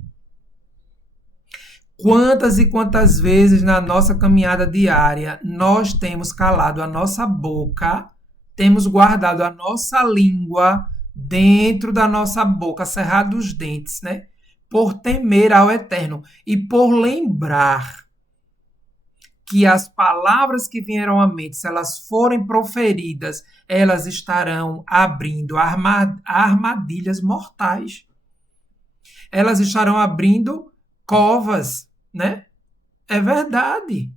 Quantas e quantas vezes na nossa caminhada diária nós temos calado a nossa boca, temos guardado a nossa língua dentro da nossa boca, cerrado os dentes, né? Por temer ao Eterno e por lembrar que as palavras que vieram à mente, se elas forem proferidas, elas estarão abrindo armadilhas mortais. Elas estarão abrindo covas, né? É verdade.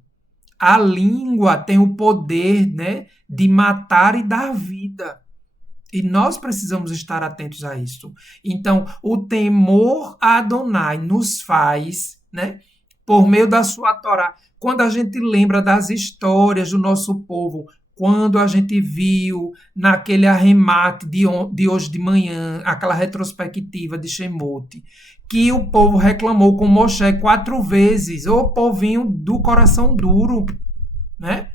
A língua tem o poder, né, de matar e dar vida. E nós precisamos estar atentos a isso. Então, o temor a Adonai nos faz, né, por meio da sua Torá. Quando a gente lembra das histórias do nosso povo, quando a gente viu naquele arremate de hoje de manhã, aquela retrospectiva de Shemot, que o povo reclamou com Moshe 4 vezes, ô povinho do coração duro. né?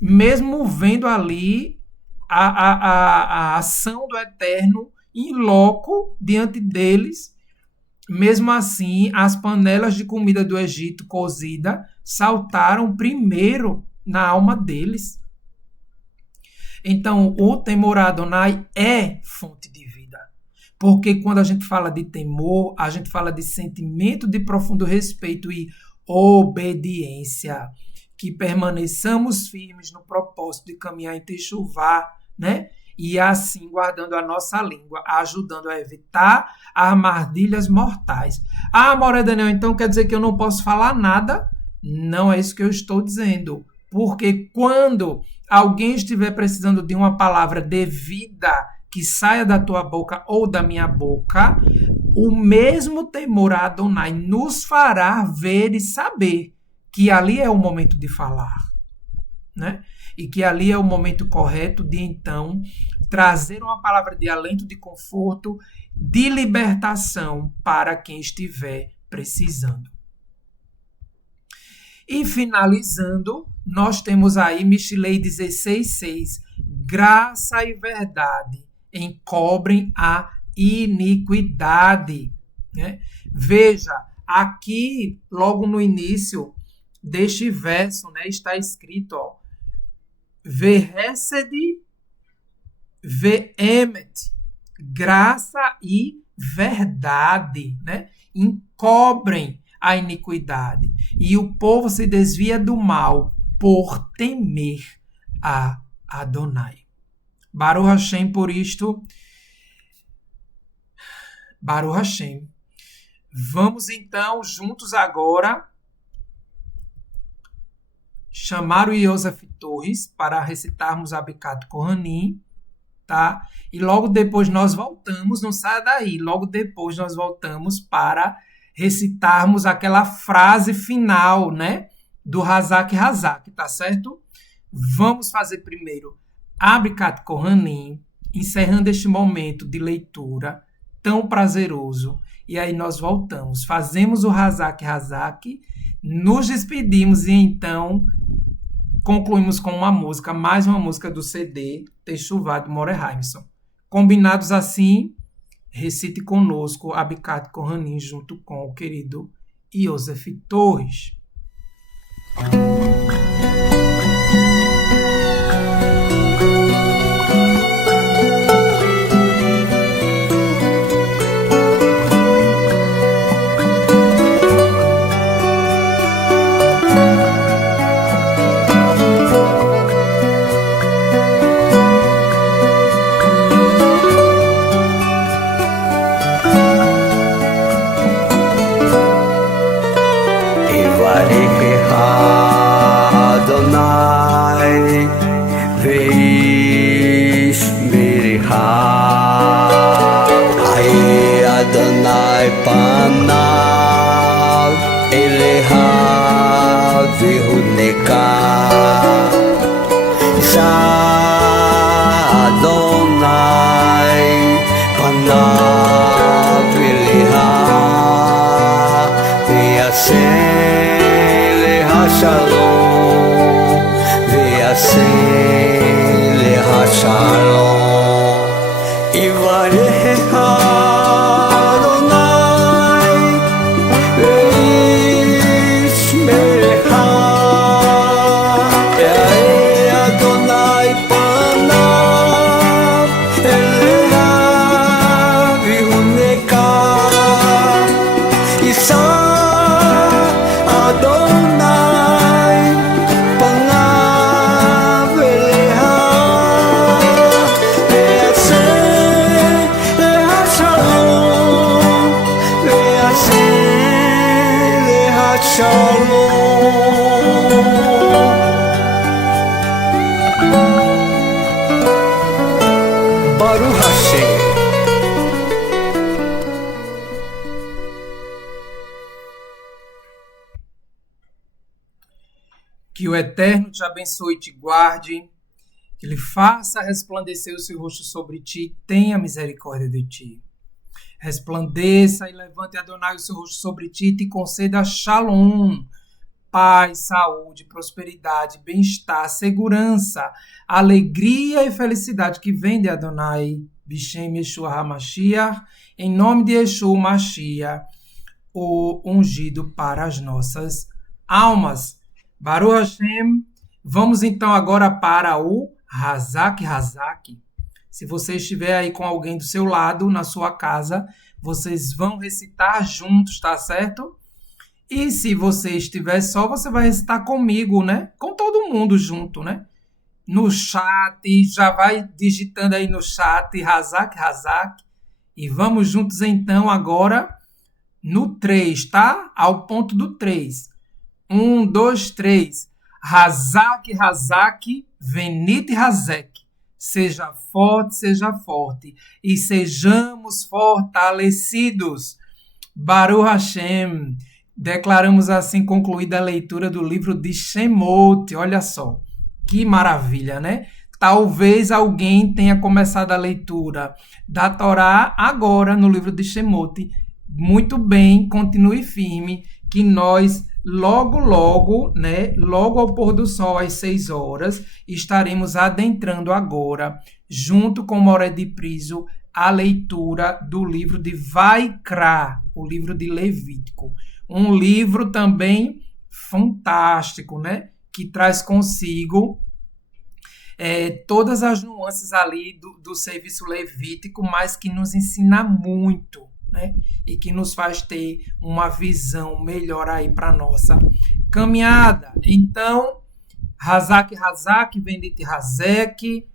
Mesmo vendo ali a ação do Eterno em loco diante deles, mesmo assim, as panelas de comida do Egito cozida saltaram primeiro na alma deles. Então, o temor a Adonai é fonte de vida. Porque quando a gente fala de temor, a gente fala de sentimento de profundo respeito e obediência. Que permaneçamos firmes no propósito de caminhar em Techuvá, né? E assim guardando a nossa língua, ajudando a evitar armadilhas mortais. Ah, Mauré Daniel, então quer dizer que eu não posso falar nada? Não é isso que eu estou dizendo. Porque quando alguém estiver precisando de uma palavra de vida que saia da tua boca ou da minha boca, o mesmo temor a Adonai nos fará ver e saber que ali é o momento de falar, né? E que ali é o momento correto de, então, trazer uma palavra de alento, de conforto, de libertação para quem estiver precisando. E finalizando, nós temos aí Michelei 16,6. Graça e verdade encobrem a iniquidade, né? Veja, aqui, logo no início deste verso, né, está escrito, ó, Vehesed ve'emet, graça e verdade, né? Encobrem a iniquidade. E o povo se desvia do mal por temer a Adonai. Baruch Hashem por isto. Baruch Hashem. Vamos então juntos agora chamar o Yosef Torres para recitarmos a Birkat Kohanim, tá? E logo depois nós voltamos, não saia daí, logo depois nós voltamos para recitarmos aquela frase final, né? Do Hazak Hazak, tá certo? Vamos fazer primeiro a Birkat Kohanim, encerrando este momento de leitura tão prazeroso. E aí nós voltamos, fazemos o Hazak Hazak, nos despedimos e então concluímos com uma música, mais uma música do CD Techuvá de More Haimson. Combinados assim, recite conosco a Birkat Kohanim junto com o querido Yosef Torres. Que o Eterno te abençoe e te guarde, que Ele faça resplandecer o seu rosto sobre ti e tenha misericórdia de ti. Resplandeça e levante, Adonai, o seu rosto sobre ti e te conceda shalom, paz, saúde, prosperidade, bem-estar, segurança, alegria e felicidade que vem de Adonai, Bishem Yeshua HaMashiach, em nome de Yeshua Mashiach, o ungido para as nossas almas. Baruch Hashem. Vamos então agora para o Hazak Hazak. Se você estiver aí com alguém do seu lado, na sua casa, vocês vão recitar juntos, tá certo? E se você estiver só, você vai recitar comigo, né? Com todo mundo junto, né? No chat, já vai digitando aí no chat, Hazak Hazak. E vamos juntos então agora no 3, tá? Ao ponto do 3. 1, 2, 3. Hazak Hazak, Venite Hazek. Seja forte, e sejamos fortalecidos. Baruch Hashem. Declaramos assim concluída a leitura do livro de Shemot. Olha só, que maravilha, né? Talvez alguém tenha começado a leitura da Torá agora no livro de Shemot. Muito bem, continue firme, que nós logo, né, logo ao pôr do sol, às 6 horas, estaremos adentrando agora, junto com Moré de Priso, a leitura do livro de Vaikra, o livro de Levítico. Um livro também fantástico, né, que traz consigo todas as nuances ali do serviço levítico, mas que nos ensina muito, né? E que nos faz ter uma visão melhor aí para nossa caminhada. Então, Hazak Hazak, Venite Hazek,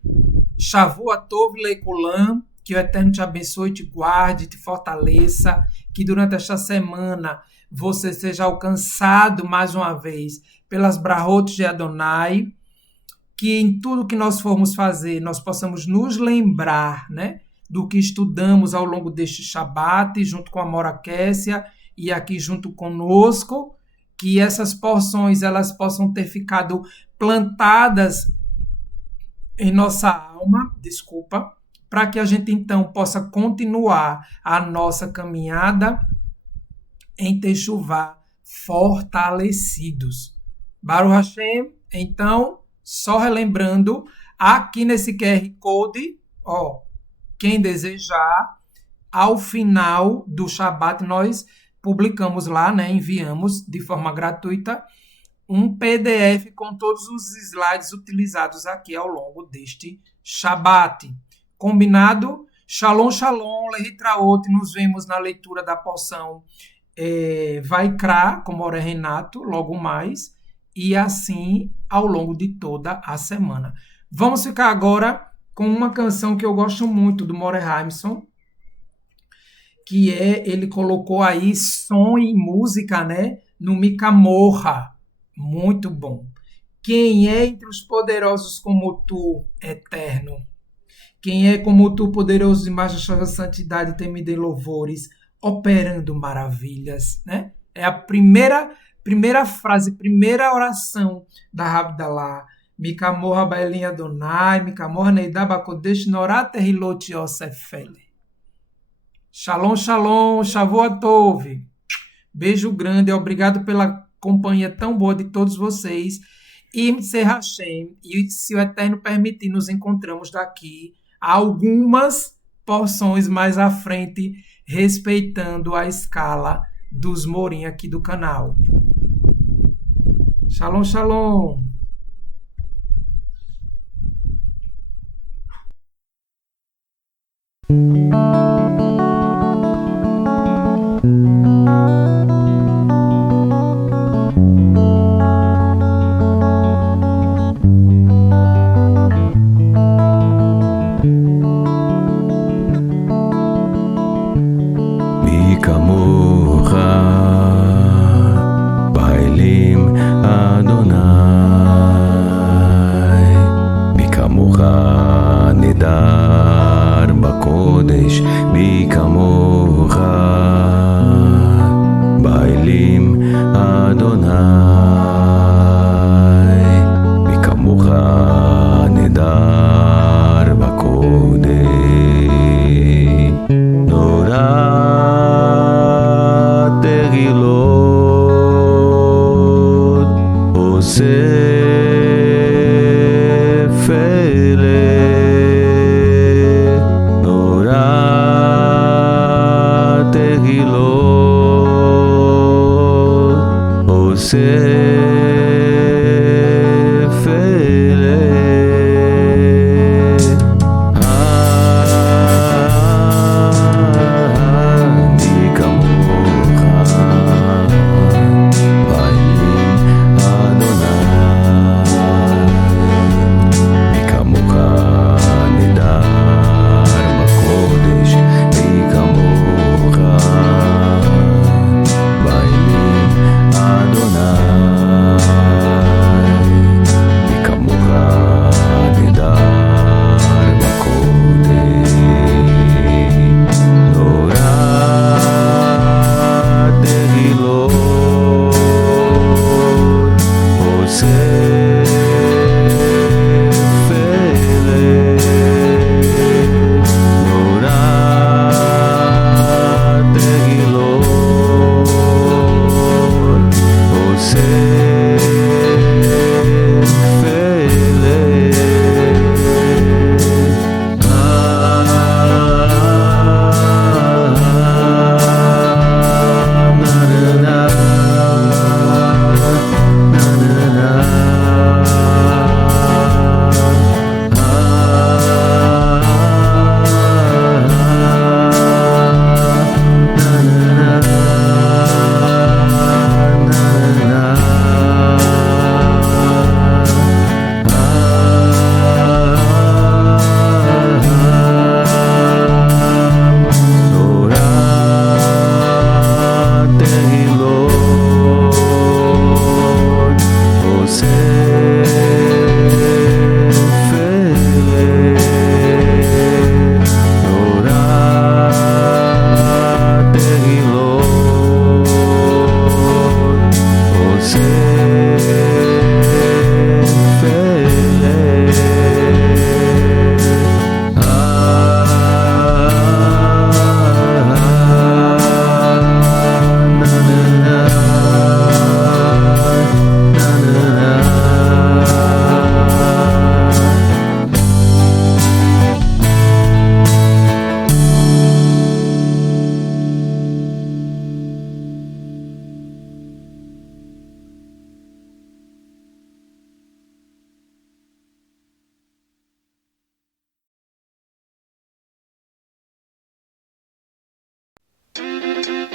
Shavua Tov Leikulam, que o Eterno te abençoe, te guarde, te fortaleça, que durante esta semana você seja alcançado mais uma vez pelas brahot de Adonai, que em tudo que nós formos fazer, nós possamos nos lembrar, né, do que estudamos ao longo deste Shabat, junto com a Mora Kessia e aqui junto conosco, que essas porções elas possam ter ficado plantadas em nossa alma, para que a gente então possa continuar a nossa caminhada em Techuvá fortalecidos. Baruch Hashem, então, só relembrando, aqui nesse QR Code, quem desejar, ao final do Shabat, nós publicamos lá, né, enviamos de forma gratuita um PDF com todos os slides utilizados aqui ao longo deste Shabat. Combinado? Shalom, shalom, lehitraot. Nos vemos na leitura da porção Vaikra, com Moré Renato, logo mais, e assim ao longo de toda a semana. Vamos ficar agora com uma canção que eu gosto muito do Moré Haimson, que ele colocou aí som e música, né, no Mikamorra. Muito bom. Quem é entre os poderosos como tu, Eterno? Quem é como tu, poderoso de majestade, santidade, temido em louvores, operando maravilhas, né? É a primeira frase, primeira oração da Havdalah. Mikamorra Baelin Adonai, Mikamorra Neidá Bakodesh Norat Tehilot Yosefele. Shalom, shalom, Shavua Tov. Beijo grande, obrigado pela companhia tão boa de todos vocês. E se Hashem, e se o Eterno permitir, nos encontramos daqui a algumas porções mais à frente, respeitando a escala dos Morim aqui do canal. Shalom, shalom. דהילות אוסף אני כמוך פעילים אדוני מי כמוך נדר בקודש מי כמוך פעילים אדוני מי כמוך נדר בקודש נורא דהילות אוסף נורא דהילות אוסף Thank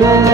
you.